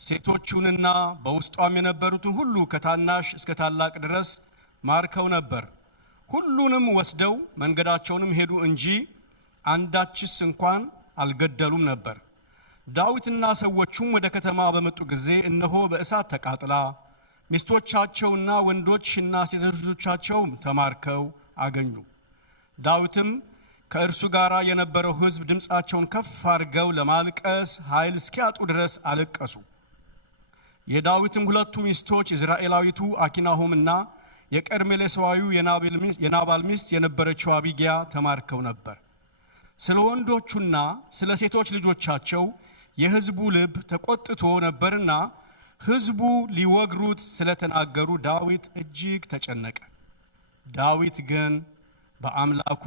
ሴቶቹንና በውስጧም የነበሩትን ሁሉ ከታናሽ እስከ ታላቅ ድረስ ማርከው ነበር። ሁሉንም ወስደው መንገዳቸውንም ሄዱ እንጂ አንዳችስ እንኳን አልገደሉም ነበር። ዳዊትና ሰዎቹም ወደ ከተማ በመጡ ጊዜ እነሆ በእሳት ተቃጥላ ሚስቶቻቸውና ወንዶችና ሴቶቻቸው ተማርከው አገኙ። ዳዊትም ከእርሱ ጋር የነበረው ሕዝብ ድምፃቸውን ከፍ አድርገው ለማልቀስ ኃይል እስኪያጡ ድረስ አለቀሱ። የዳዊትም ሁለቱ ሚስቶች ኢዝራኤላዊቱ አኪናሆምና የቀርሜሎሳዊው የናባል ሚስት የነበረችው አቢግያ ተማርከው ነበር። ስለ ወንዶቹና ስለ ሴቶች ልጆቻቸው የሕዝቡ ልብ ተቆጥቶ ነበርና ሕዝቡ ሊወግሩት ስለተናገሩ ዳዊት እጅግ ተጨነቀ። ዳዊት ግን በአምላኩ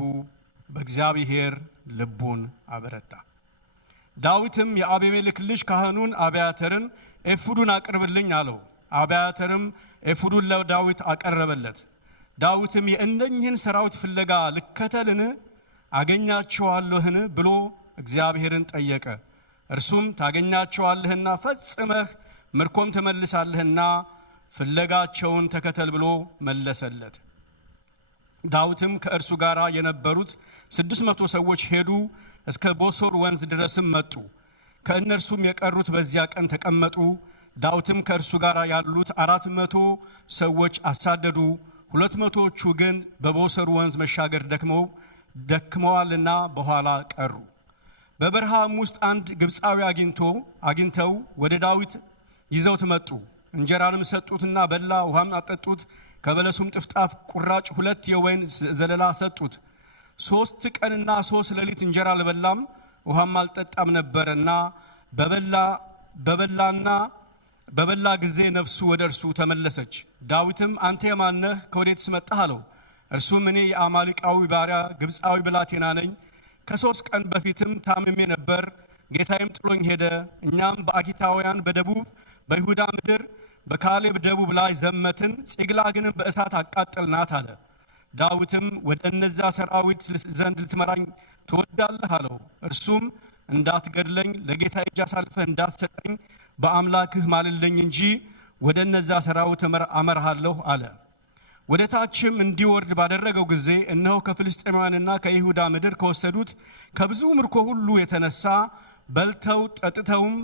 በእግዚአብሔር ልቡን አበረታ። ዳዊትም የአቤሜሌክ ልጅ ካህኑን አብያተርን ኤፉዱን አቅርብልኝ አለው። አብያተርም ኤፉዱን ለዳዊት አቀረበለት። ዳዊትም የእነኝህን ሰራዊት ፍለጋ ልከተልን አገኛቸዋለህን ብሎ እግዚአብሔርን ጠየቀ። እርሱም ታገኛቸዋለህና ፈጽመህ ምርኮም ተመልሳለህና ፍለጋቸውን ተከተል ብሎ መለሰለት። ዳዊትም ከእርሱ ጋር የነበሩት 600 ሰዎች ሄዱ፣ እስከ ቦሶር ወንዝ ድረስም መጡ። ከእነርሱም የቀሩት በዚያ ቀን ተቀመጡ። ዳዊትም ከእርሱ ጋር ያሉት 400 ሰዎች አሳደዱ። 200ዎቹ ግን በቦሶር ወንዝ መሻገር ደክመዋልና በኋላ ቀሩ። በበረሃም ውስጥ አንድ ግብፃዊ አግኝተው ወደ ዳዊት ይዘውት መጡ። እንጀራንም ሰጡትና በላ፣ ውሃም አጠጡት። ከበለሱም ጥፍጣፍ ቁራጭ 2 የወይን ዘለላ ሰጡት። 3 ቀንና 3 ሌሊት እንጀራ አልበላም ውሃም አልጠጣም ነበርና በበላ ጊዜ ነፍሱ ወደ እርሱ ተመለሰች። ዳዊትም አንተ የማን ነህ? ከወዴትስ መጣህ? አለው። እርሱም እኔ የአማሌቃዊ ባሪያ ግብፃዊ ብላቴና ነኝ። ከ3 ቀን በፊትም ታምሜ ነበር፣ ጌታዬም ጥሎኝ ሄደ። እኛም በአኪታውያን በደቡብ በይሁዳ ምድር በካሌብ ደቡብ ላይ ዘመትን፣ ጺቅላግንም በእሳት አቃጠልናት አለ። ዳዊትም ወደ እነዚያ ሰራዊት ዘንድ ልትመራኝ ትወዳለህ? አለው። እርሱም እንዳትገድለኝ ለጌታ እጅ አሳልፈህ እንዳትሰጠኝ በአምላክህ ማልልኝ እንጂ ወደ እነዚያ ሰራዊት አመራሃለሁ አለ። ወደ ታችም እንዲወርድ ባደረገው ጊዜ እነሆ ከፍልስጤማውያንና ከይሁዳ ምድር ከወሰዱት ከብዙ ምርኮ ሁሉ የተነሳ በልተው ጠጥተውም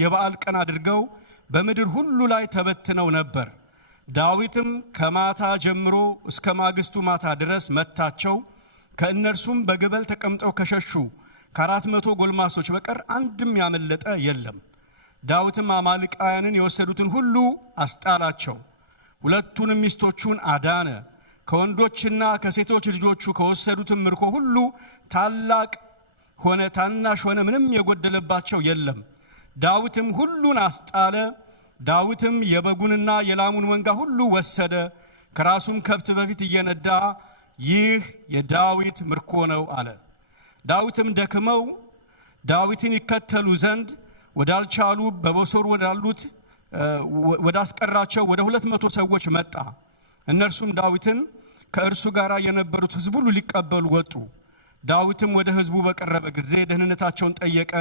የበዓል ቀን አድርገው በምድር ሁሉ ላይ ተበትነው ነበር። ዳዊትም ከማታ ጀምሮ እስከ ማግስቱ ማታ ድረስ መታቸው። ከእነርሱም በግበል ተቀምጠው ከሸሹ ከ400 ጎልማሶች በቀር አንድም ያመለጠ የለም። ዳዊትም አማልቃውያንን የወሰዱትን ሁሉ አስጣላቸው። 2 ሚስቶቹን አዳነ። ከወንዶችና ከሴቶች ልጆቹ ከወሰዱትም ምርኮ ሁሉ ታላቅ ሆነ ታናሽ ሆነ ምንም የጎደለባቸው የለም። ዳዊትም ሁሉን አስጣለ። ዳዊትም የበጉንና የላሙን መንጋ ሁሉ ወሰደ። ከራሱም ከብት በፊት እየነዳ ይህ የዳዊት ምርኮ ነው አለ። ዳዊትም ደክመው ዳዊትን ይከተሉ ዘንድ ወዳልቻሉ በቦሶር ወዳስቀራቸው ወደ 200 ሰዎች መጣ። እነርሱም ዳዊትን ከእርሱ ጋር የነበሩት ሕዝብ ሁሉ ሊቀበሉ ወጡ። ዳዊትም ወደ ሕዝቡ በቀረበ ጊዜ ደህንነታቸውን ጠየቀ።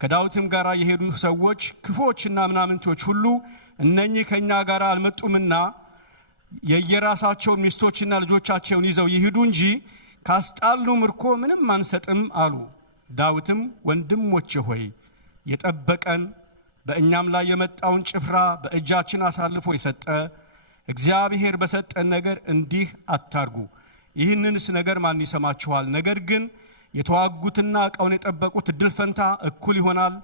ከዳዊትም ጋር የሄዱ ሰዎች ክፉዎችና ምናምንቶች ሁሉ እነኚህ ከኛ ጋር አልመጡምና የየራሳቸውን ሚስቶችና ልጆቻቸውን ይዘው ይሄዱ እንጂ ካስጣሉ ምርኮ ምንም አንሰጥም አሉ። ዳዊትም ወንድሞቼ ሆይ የጠበቀን በእኛም ላይ የመጣውን ጭፍራ በእጃችን አሳልፎ የሰጠ እግዚአብሔር በሰጠን ነገር እንዲህ አታርጉ። ይህንንስ ነገር ማን ይሰማችኋል? ነገር ግን የተዋጉትና ዕቃውን የጠበቁት እድል ፈንታ እኩል ይሆናል፣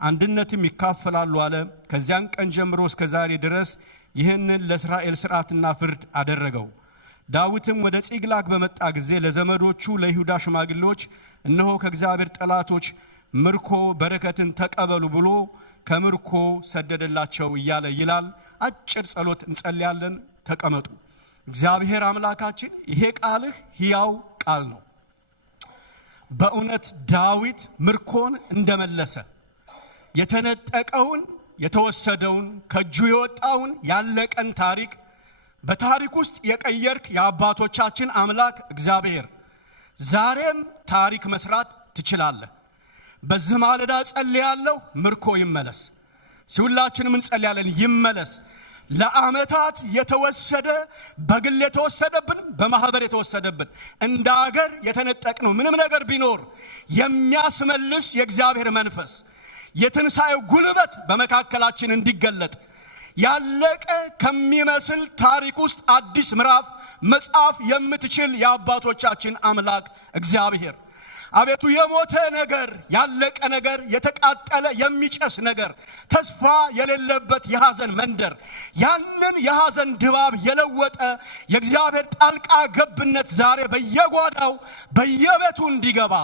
አንድነትም ይካፈላሉ አለ። ከዚያን ቀን ጀምሮ እስከ ዛሬ ድረስ ይህንን ለእስራኤል ሥርዓትና ፍርድ አደረገው። ዳዊትም ወደ ጺቅላግ በመጣ ጊዜ ለዘመዶቹ ለይሁዳ ሽማግሌዎች እነሆ ከእግዚአብሔር ጠላቶች ምርኮ በረከትን ተቀበሉ ብሎ ከምርኮ ሰደደላቸው እያለ ይላል። አጭር ጸሎት እንጸልያለን። ተቀመጡ። እግዚአብሔር አምላካችን ይሄ ቃልህ ሕያው ቃል ነው። በእውነት ዳዊት ምርኮን እንደመለሰ የተነጠቀውን የተወሰደውን ከእጁ የወጣውን ያለቀን ታሪክ በታሪክ ውስጥ የቀየርክ የአባቶቻችን አምላክ እግዚአብሔር ዛሬም ታሪክ መስራት ትችላለህ። በዚህ ማለዳ ጸልያለሁ፣ ምርኮ ይመለስ። ሁላችንም እንጸልያለን፣ ይመለስ። ለዓመታት የተወሰደ በግል የተወሰደብን በማህበር የተወሰደብን እንደ ሀገር የተነጠቅነው ምንም ነገር ቢኖር የሚያስመልስ የእግዚአብሔር መንፈስ የትንሣኤው ጉልበት በመካከላችን እንዲገለጥ ያለቀ ከሚመስል ታሪክ ውስጥ አዲስ ምዕራፍ መጻፍ የምትችል የአባቶቻችን አምላክ እግዚአብሔር አቤቱ የሞተ ነገር ያለቀ ነገር የተቃጠለ የሚጨስ ነገር ተስፋ የሌለበት የሐዘን መንደር ያንን የሐዘን ድባብ የለወጠ የእግዚአብሔር ጣልቃ ገብነት ዛሬ በየጓዳው በየቤቱ እንዲገባ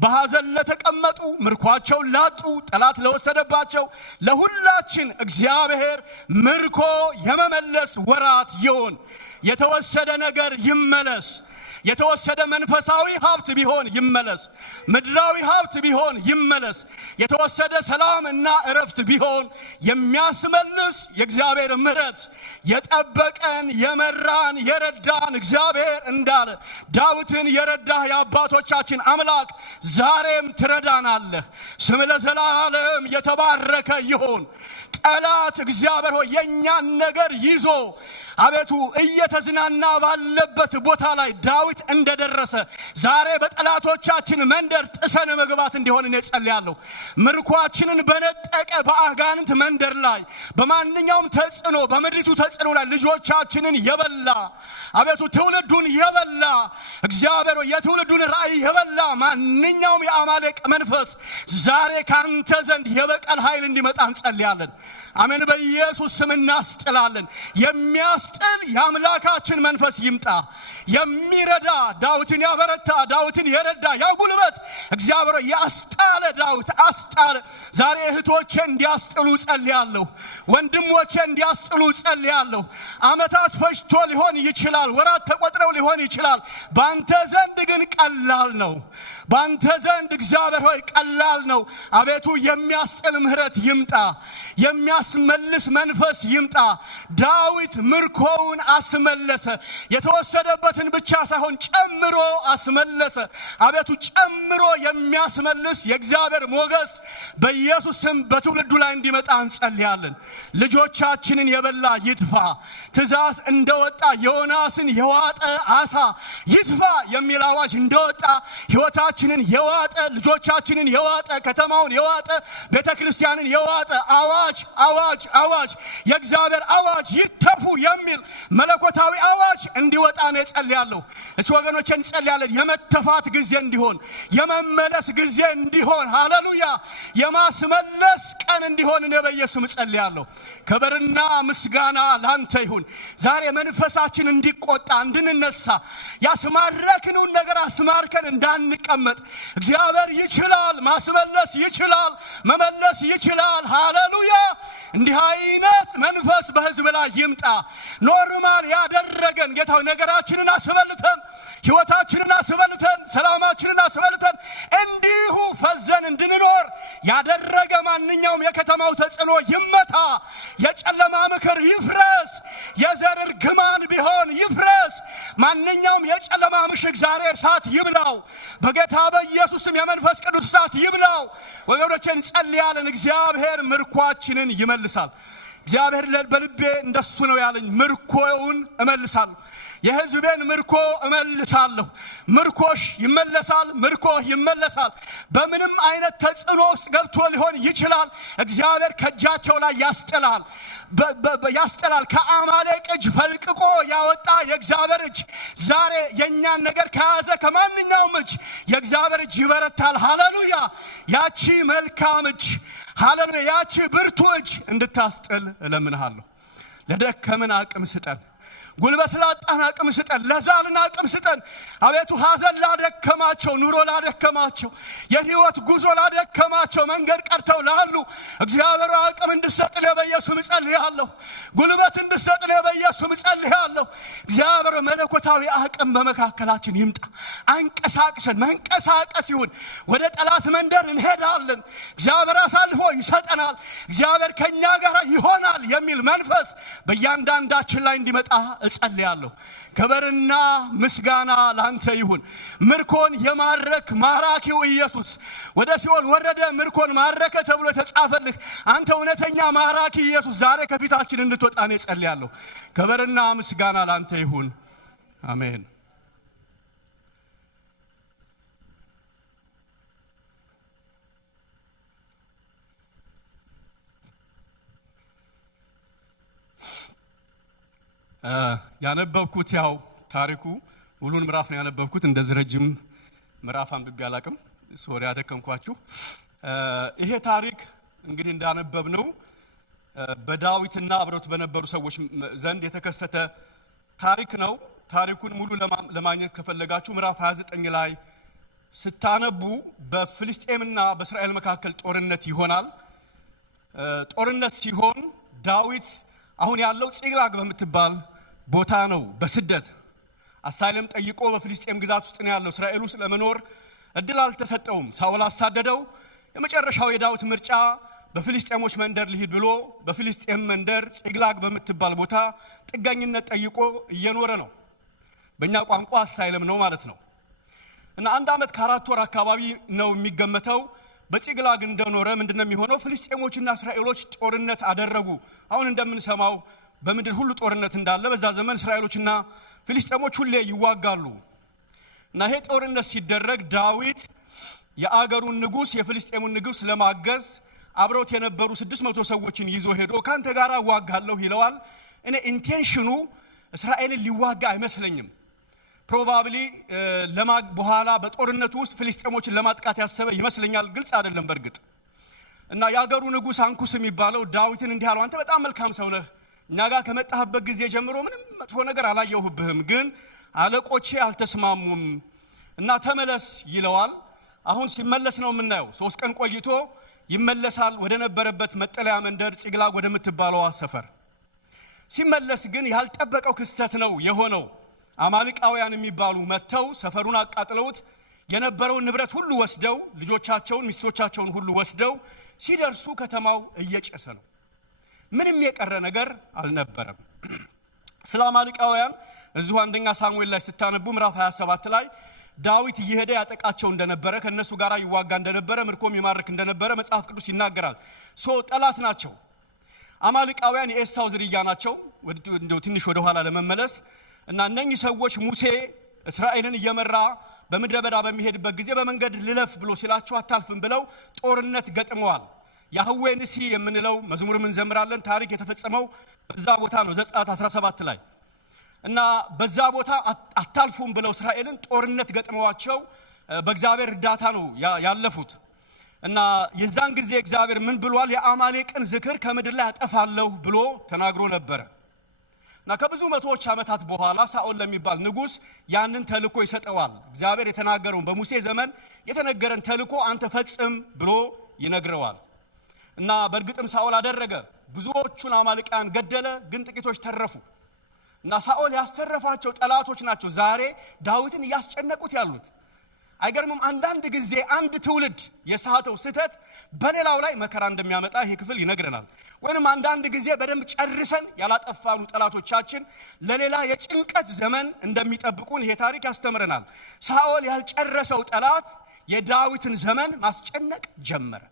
በሐዘን ለተቀመጡ ምርኳቸው ላጡ ጠላት ለወሰደባቸው ለሁላችን እግዚአብሔር ምርኮ የመመለስ ወራት ይሁን። የተወሰደ ነገር ይመለስ። የተወሰደ መንፈሳዊ ሀብት ቢሆን ይመለስ። ምድራዊ ሀብት ቢሆን ይመለስ። የተወሰደ ሰላም እና እረፍት ቢሆን የሚያስመልስ የእግዚአብሔር ምሕረት የጠበቀን የመራን የረዳን እግዚአብሔር እንዳለ ዳዊትን የረዳህ የአባቶቻችን አምላክ ዛሬም ትረዳናለህ። ስም ለዘላለም የተባረከ ይሁን። ጠላት እግዚአብሔር ሆይ የእኛን ነገር ይዞ አቤቱ እየተዝናና ባለበት ቦታ ላይ ዳዊት እንደደረሰ ዛሬ በጠላቶቻችን መንደር ጥሰን መግባት እንዲሆን እኔ ጸልያለሁ። ምርኳችንን በነጠቀ በአጋንንት መንደር ላይ በማንኛውም ተጽዕኖ በምድሪቱ ተጽዕኖ ላይ ልጆቻችንን የበላ አቤቱ ትውልዱን የበላ እግዚአብሔር የትውልዱን ራእይ የበላ ማንኛውም የአማሌቅ መንፈስ ዛሬ ካንተ ዘንድ የበቀል ኃይል እንዲመጣ እንጸልያለን። አሜን። በኢየሱስ ስም እናስጥላለን። የሚያስጥል የአምላካችን መንፈስ ይምጣ። የሚረዳ ዳዊትን ያበረታ ዳዊትን የረዳ ያጉልበት እግዚአብሔር ያስጣለ ዳዊት አስጣለ። ዛሬ እህቶቼ እንዲያስጥሉ ጸልያለሁ። ወንድሞቼ እንዲያስጥሉ ጸልያለሁ። ዓመታት ፈጅቶ ሊሆን ይችላል፣ ወራት ተቆጥረው ሊሆን ይችላል። ባንተ ዘንድ ግን ቀላል ነው። ባንተ ዘንድ እግዚአብሔር ሆይ ቀላል ነው። አቤቱ የሚያስጥል ምሕረት ይምጣ። የሚያስመልስ መንፈስ ይምጣ። ዳዊት ምርኮውን አስመለሰ። የተወሰደበትን ብቻ ሳይሆን ጨምሮ አስመለሰ። አቤቱ ጨምሮ የሚያስመልስ የእግዚአብሔር ሞገስ በኢየሱስ ስም በትውልዱ ላይ እንዲመጣ እንጸልያለን። ልጆቻችንን የበላ ይጥፋ። ትእዛዝ እንደወጣ ዮናስን የዋጠ አሳ ይጥፋ የሚል አዋጅ እንደወጣ ሕይወታችንን የዋጠ ልጆቻችንን የዋጠ ከተማውን የዋጠ ቤተክርስቲያንን የዋጠ አዋጅ አዋጅ አዋጅ የእግዚአብሔር አዋጅ ይተፉ የሚል መለኮታዊ አዋጅ እንዲወጣ ነው ጸልያለሁ። እሱ ወገኖቼ እንጸልያለን። የመተፋት ጊዜ እንዲሆን የመመለስ ጊዜ እንዲሆን ሃሌሉያ የማስመለስ ቀን እንዲሆን ነው በኢየሱስ ጸልያለሁ። ክብርና ምስጋና ላንተ ይሁን። ዛሬ መንፈሳችን እንዲቆጣ እንድንነሳ ያስማረክነውን ነገር አስማርከን እንዳንቀመጥ እግዚአብሔር ይችላል። ማስመለስ ይችላል። መመለስ ይችላል። ሃሌሉያ እንዲህ አይነት መንፈስ በሕዝብ ላይ ይምጣ። ኖርማል ያደረገን ጌታው ነገራችንን አስበልተን ሕይወታችንን አስበልተን ሰላማችንን አስበልተን እንዲሁ ፈዘን እንድንኖር ያደረገ ማንኛውም የከተማው ተጽዕኖ ይመታ። የጨለማ ምክር ይፍረስ። የዘር እርግማን ቢሆን ይፍረስ። ማንኛውም የጨለማ ምሽግ ዛሬ እሳት ይብላው። በጌታ በኢየሱስም የመንፈስ ቅዱስ እሳት ይብላው። ወገኖቼ እንጸልያለን። እግዚአብሔር ምርኳችንን ይመልሳል። እግዚአብሔር በልቤ እንደሱ ነው ያለኝ። ምርኮውን እመልሳለሁ። የሕዝቤን ምርኮ እመልሳለሁ። ምርኮሽ ይመለሳል። ምርኮ ይመለሳል። በምንም አይነት ተጽዕኖ ውስጥ ገብቶ ሊሆን ይችላል። እግዚአብሔር ከእጃቸው ላይ ያስጥላል ያስጥላል። ከአማሌቅ እጅ ፈልቅቆ ያወጣ የእግዚአብሔር እጅ ዛሬ የእኛን ነገር ከያዘ ከማንኛውም እጅ የእግዚአብሔር እጅ ይበረታል። ሃሌሉያ ያቺ መልካም እጅ ሃሌሉያ ያቺ ብርቱ እጅ እንድታስጥል እለምንሃለሁ። ለደከምን አቅም ስጠን። ጉልበት ላጣን አቅም ስጠን። ለዛልን አቅም ስጠን። አቤቱ ሐዘን ላደከማቸው፣ ኑሮ ላደከማቸው፣ የህይወት ጉዞ ላደከማቸው፣ መንገድ ቀርተው ላሉ እግዚአብሔር አቅም እንድሰጥልህ በኢየሱስ እጸልያለሁ። ጉልበት እንድሰጥልህ በኢየሱስ እጸልያለሁ። እግዚአብሔር መለኮታዊ አቅም በመካከላችን ይምጣ። አንቀሳቅሰን መንቀሳቀስ ይሁን። ወደ ጠላት መንደር እንሄዳለን። እግዚአብሔር አሳልፎ ይሰጠናል። እግዚአብሔር ከኛ ጋር ይሆናል የሚል መንፈስ በእያንዳንዳችን ላይ እንዲመጣ እጸልያለሁ። ክብርና ምስጋና ላንተ ይሁን። ምርኮን የማረክ ማራኪው ኢየሱስ ወደ ሲኦል ወረደ፣ ምርኮን ማረከ ተብሎ የተጻፈልህ አንተ እውነተኛ ማራኪ ኢየሱስ ዛሬ ከፊታችን እንድትወጣ ነው እጸልያለሁ። ክብርና ምስጋና ላንተ ይሁን። አሜን። ያነበብኩት ያው ታሪኩ ሙሉን ምዕራፍ ነው ያነበብኩት። እንደዚህ ረጅም ምዕራፍ አንብቤ አላቅም። ሶሪ አደከምኳችሁ። ይሄ ታሪክ እንግዲህ እንዳነበብነው በዳዊትና አብረውት በነበሩ ሰዎች ዘንድ የተከሰተ ታሪክ ነው። ታሪኩን ሙሉ ለማግኘት ከፈለጋችሁ ምዕራፍ 29 ላይ ስታነቡ በፍልስጤምና በእስራኤል መካከል ጦርነት ይሆናል። ጦርነት ሲሆን ዳዊት አሁን ያለው ጺቅላግ በምትባል ቦታ ነው በስደት አሳይለም ጠይቆ በፍልስጤም ግዛት ውስጥ ነው ያለው። እስራኤል ውስጥ ለመኖር እድል አልተሰጠውም። ሳኦል አሳደደው። የመጨረሻው የዳዊት ምርጫ በፍልስጤሞች መንደር ሊሄድ ብሎ በፍልስጤም መንደር ጺቅላግ በምትባል ቦታ ጥገኝነት ጠይቆ እየኖረ ነው። በእኛ ቋንቋ አሳይለም ነው ማለት ነው። እና 1 ዓመት ከ4 ወር አካባቢ ነው የሚገመተው በጺቅላግ እንደኖረ። ምንድነው የሚሆነው? ፍልስጤሞችና እስራኤሎች ጦርነት አደረጉ። አሁን እንደምንሰማው በምድር ሁሉ ጦርነት እንዳለ በዛ ዘመን እስራኤሎችና ፍልስጤሞች ሁሌ ይዋጋሉ። እና ይሄ ጦርነት ሲደረግ ዳዊት የአገሩን ንጉስ የፍልስጤሙን ንጉስ ለማገዝ አብሮት የነበሩ 600 ሰዎችን ይዞ ሄዶ ካንተ ጋር ዋጋለሁ ይለዋል። እኔ ኢንቴንሽኑ እስራኤልን ሊዋጋ አይመስለኝም። ፕሮባብሊ በኋላ በጦርነቱ ውስጥ ፍልስጤሞችን ለማጥቃት ያሰበ ይመስለኛል። ግልጽ አይደለም በእርግጥ። እና የአገሩ ንጉስ አንኩስ የሚባለው ዳዊትን እንዲህ አለው፣ አንተ በጣም መልካም ሰው ነህ፣ እኛ ጋር ከመጣህበት ጊዜ ጀምሮ ምንም መጥፎ ነገር አላየሁብህም፣ ግን አለቆቼ አልተስማሙም እና ተመለስ ይለዋል። አሁን ሲመለስ ነው የምናየው። 3 ቀን ቆይቶ ይመለሳል ወደ ነበረበት መጠለያ መንደር ጺቅላግ ወደምትባለው ሰፈር። ሲመለስ ግን ያልጠበቀው ክስተት ነው የሆነው። አማልቃውያን የሚባሉ መተው ሰፈሩን አቃጥለውት የነበረውን ንብረት ሁሉ ወስደው ልጆቻቸውን ሚስቶቻቸውን ሁሉ ወስደው ሲደርሱ ከተማው እየጨሰ ነው። ምንም የቀረ ነገር አልነበረም። ስለ አማልቃውያን እዚሁ 1ኛ ሳሙኤል ላይ ስታነቡ ምዕራፍ 27 ላይ ዳዊት እየሄደ ያጠቃቸው እንደነበረ ከነሱ ጋር ይዋጋ እንደነበረ ምርኮም ይማርክ እንደነበረ መጽሐፍ ቅዱስ ይናገራል። ጠላት ናቸው። አማልቃውያን የኤሳው ዝርያ ናቸው። እንደው ትንሽ ወደ ኋላ ለመመለስ እና እነኚህ ሰዎች ሙሴ እስራኤልን እየመራ በምድረ በዳ በሚሄድበት ጊዜ በመንገድ ልለፍ ብሎ ሲላቸው አታልፍም ብለው ጦርነት ገጥመዋል። ያህዌ ንሲ የምንለው መዝሙርም እንዘምራለን። ታሪክ የተፈጸመው በዛ ቦታ ነው፣ ዘጸአት 17 ላይ። እና በዛ ቦታ አታልፉም ብለው እስራኤልን ጦርነት ገጥመዋቸው በእግዚአብሔር እርዳታ ነው ያለፉት። እና የዛን ጊዜ እግዚአብሔር ምን ብሏል? የአማሌቅን ዝክር ከምድር ላይ አጠፋለሁ ብሎ ተናግሮ ነበረ። እና ከብዙ መቶዎች ዓመታት በኋላ ሳኦል ለሚባል ንጉስ ያንን ተልኮ ይሰጠዋል። እግዚአብሔር የተናገረውን በሙሴ ዘመን የተነገረን ተልኮ አንተ ፈጽም ብሎ ይነግረዋል። እና በእርግጥም ሳኦል አደረገ። ብዙዎቹን አማልቃውያን ገደለ፣ ግን ጥቂቶች ተረፉ። እና ሳኦል ያስተረፋቸው ጠላቶች ናቸው ዛሬ ዳዊትን እያስጨነቁት ያሉት። አይገርምም? አንዳንድ ጊዜ አንድ ትውልድ የሳተው ስህተት በሌላው ላይ መከራ እንደሚያመጣ ይሄ ክፍል ይነግረናል። ወይንም አንዳንድ ጊዜ በደንብ ጨርሰን ያላጠፋኑ ጠላቶቻችን ለሌላ የጭንቀት ዘመን እንደሚጠብቁን ይሄ ታሪክ ያስተምረናል። ሳኦል ያልጨረሰው ጠላት የዳዊትን ዘመን ማስጨነቅ ጀመረ።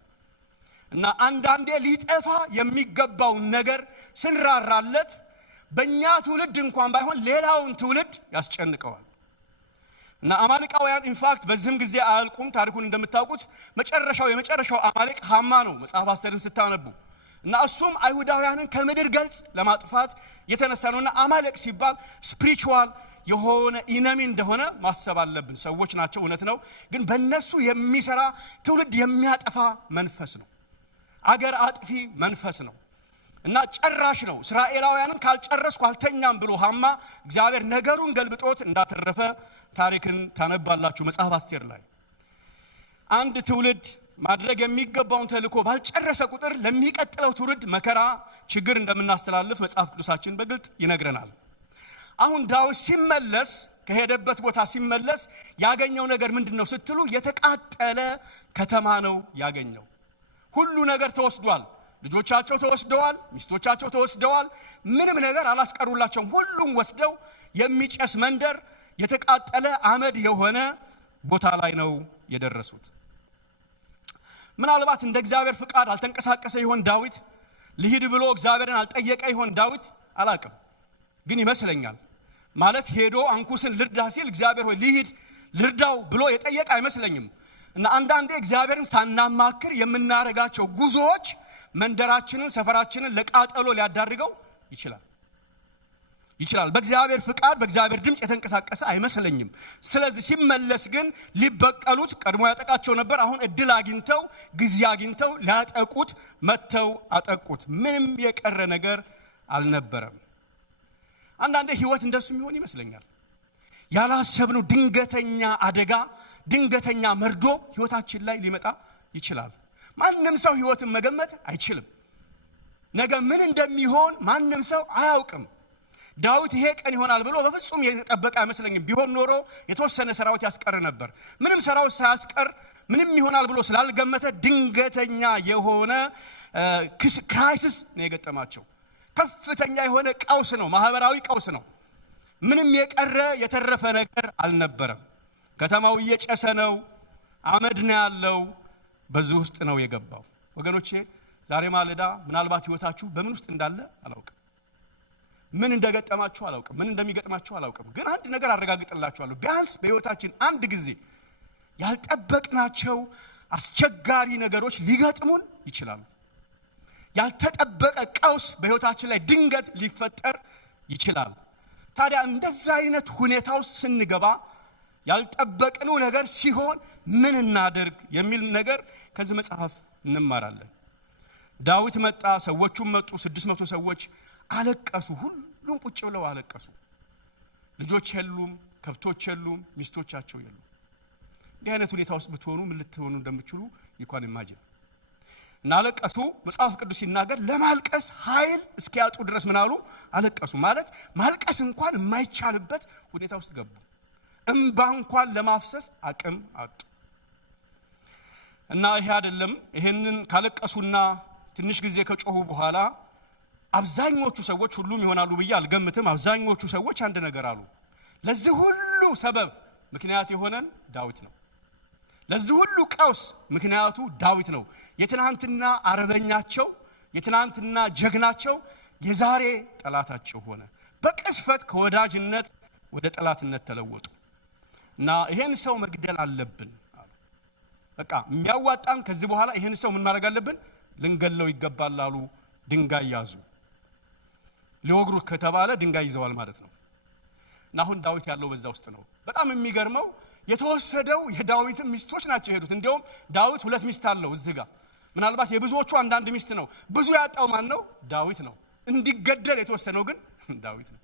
እና አንዳንዴ ሊጠፋ የሚገባውን ነገር ስንራራለት በእኛ ትውልድ እንኳን ባይሆን ሌላውን ትውልድ ያስጨንቀዋል። እና አማልቃውያን ኢንፋክት በዚህም ጊዜ አያልቁም። ታሪኩን እንደምታውቁት የመጨረሻው አማልቅ ሃማ ነው መጽሐፍ አስተርን ስታነቡ። እና እሱም አይሁዳውያንን ከምድር ገጽ ለማጥፋት የተነሳ ነውና አማልቅ ሲባል ስፒሪቹዋል የሆነ ኢነሚ እንደሆነ ማሰብ አለብን። ሰዎች ናቸው እውነት ነው፣ ግን በእነሱ የሚሰራ ትውልድ የሚያጠፋ መንፈስ ነው። አገር አጥፊ መንፈስ ነው። እና ጨራሽ ነው። እስራኤላውያንን ካልጨረስኩ አልተኛም ብሎ ሃማ እግዚአብሔር ነገሩን ገልብጦት እንዳተረፈ ታሪክን ታነባላችሁ መጽሐፍ አስቴር ላይ። አንድ ትውልድ ማድረግ የሚገባውን ተልእኮ ባልጨረሰ ቁጥር ለሚቀጥለው ትውልድ መከራ፣ ችግር እንደምናስተላልፍ መጽሐፍ ቅዱሳችን በግልጥ ይነግረናል። አሁን ዳዊት ሲመለስ ከሄደበት ቦታ ሲመለስ ያገኘው ነገር ምንድነው ስትሉ የተቃጠለ ከተማ ነው ያገኘው። ሁሉ ነገር ተወስዷል። ልጆቻቸው ተወስደዋል፣ ሚስቶቻቸው ተወስደዋል። ምንም ነገር አላስቀሩላቸውም። ሁሉም ወስደው የሚጨስ መንደር፣ የተቃጠለ አመድ የሆነ ቦታ ላይ ነው የደረሱት። ምናልባት እንደ እግዚአብሔር ፍቃድ አልተንቀሳቀሰ ይሆን ዳዊት? ልሂድ ብሎ እግዚአብሔርን አልጠየቀ ይሆን ዳዊት? አላቅም፣ ግን ይመስለኛል ማለት ሄዶ አንኩስን ልርዳ ሲል እግዚአብሔር ሆይ ልሂድ ልርዳው ብሎ የጠየቀ አይመስለኝም። እና አንዳንዴ እግዚአብሔርን ሳናማክር የምናረጋቸው ጉዞዎች መንደራችንን፣ ሰፈራችንን ለቃጠሎ ሊያዳርገው ይችላል። በእግዚአብሔር ፍቃድ በእግዚአብሔር ድምፅ የተንቀሳቀሰ አይመስለኝም። ስለዚህ ሲመለስ ግን ሊበቀሉት ቀድሞ ያጠቃቸው ነበር። አሁን እድል አግኝተው ጊዜ አግኝተው ሊያጠቁት መተው አጠቁት። ምንም የቀረ ነገር አልነበረም። አንዳንዴ ህይወት እንደሱ የሚሆን ይመስለኛል። ያላሰብነው ድንገተኛ አደጋ፣ ድንገተኛ መርዶ ህይወታችን ላይ ሊመጣ ይችላል። ማንም ሰው ህይወትን መገመት አይችልም። ነገ ምን እንደሚሆን ማንም ሰው አያውቅም። ዳዊት ይሄ ቀን ይሆናል ብሎ በፍጹም የተጠበቀ አይመስለኝም። ቢሆን ኖሮ የተወሰነ ሰራዊት ያስቀር ነበር። ምንም ሰራዊት ሳያስቀር ምንም ይሆናል ብሎ ስላልገመተ ድንገተኛ የሆነ ክራይሲስ ነው የገጠማቸው። ከፍተኛ የሆነ ቀውስ ነው፣ ማህበራዊ ቀውስ ነው። ምንም የቀረ የተረፈ ነገር አልነበረም። ከተማው እየጨሰ ነው፣ አመድ ነው ያለው። በዚህ ውስጥ ነው የገባው። ወገኖቼ ዛሬ ማለዳ ምናልባት ህይወታችሁ በምን ውስጥ እንዳለ አላውቅም። ምን እንደገጠማችሁ አላውቅም። ምን እንደሚገጥማችሁ አላውቅም። ግን አንድ ነገር አረጋግጥላችኋለሁ። ቢያንስ በህይወታችን አንድ ጊዜ ያልጠበቅናቸው አስቸጋሪ ነገሮች ሊገጥሙን ይችላሉ። ያልተጠበቀ ቀውስ በህይወታችን ላይ ድንገት ሊፈጠር ይችላል። ታዲያ እንደዛ አይነት ሁኔታ ውስጥ ስንገባ ያልጠበቅነው ነገር ሲሆን ምን እናደርግ የሚል ነገር ከዚህ መጽሐፍ እንማራለን። ዳዊት መጣ፣ ሰዎቹም መጡ። 600 ሰዎች አለቀሱ። ሁሉም ቁጭ ብለው አለቀሱ። ልጆች የሉም፣ ከብቶች የሉም፣ ሚስቶቻቸው የሉም። እንዲህ አይነት ሁኔታ ውስጥ ብትሆኑ ምን ልትሆኑ እንደምትችሉ ይኳን ኢማጂን። እና አለቀሱ። መጽሐፍ ቅዱስ ሲናገር ለማልቀስ ኃይል እስኪያጡ ድረስ ምን አሉ? አለቀሱ። ማለት ማልቀስ እንኳን የማይቻልበት ሁኔታ ውስጥ ገቡ። እንባ እንኳን ለማፍሰስ አቅም አጡ። እና ይሄ አይደለም። ይሄንን ካለቀሱና ትንሽ ጊዜ ከጮሁ በኋላ አብዛኞቹ ሰዎች፣ ሁሉም ይሆናሉ ብዬ አልገምትም፣ አብዛኞቹ ሰዎች አንድ ነገር አሉ። ለዚህ ሁሉ ሰበብ ምክንያት የሆነን ዳዊት ነው። ለዚህ ሁሉ ቀውስ ምክንያቱ ዳዊት ነው። የትናንትና አርበኛቸው፣ የትናንትና ጀግናቸው የዛሬ ጠላታቸው ሆነ። በቅስፈት ከወዳጅነት ወደ ጠላትነት ተለወጡ። እና ይሄን ሰው መግደል አለብን አሉ። በቃ የሚያዋጣን ከዚህ በኋላ ይሄን ሰው ምን ማድረግ አለብን? ልንገለው ይገባል አሉ። ድንጋይ ያዙ። ሊወግሩት ከተባለ ድንጋይ ይዘዋል ማለት ነው። እና አሁን ዳዊት ያለው በዛ ውስጥ ነው። በጣም የሚገርመው የተወሰደው የዳዊትን ሚስቶች ናቸው የሄዱት። እንዲያውም ዳዊት 2 ሚስት አለው እዚህ ጋር። ምናልባት የብዙዎቹ አንዳንድ ሚስት ነው። ብዙ ያጣው ማን ነው? ዳዊት ነው። እንዲገደል የተወሰነው ግን ዳዊት ነው።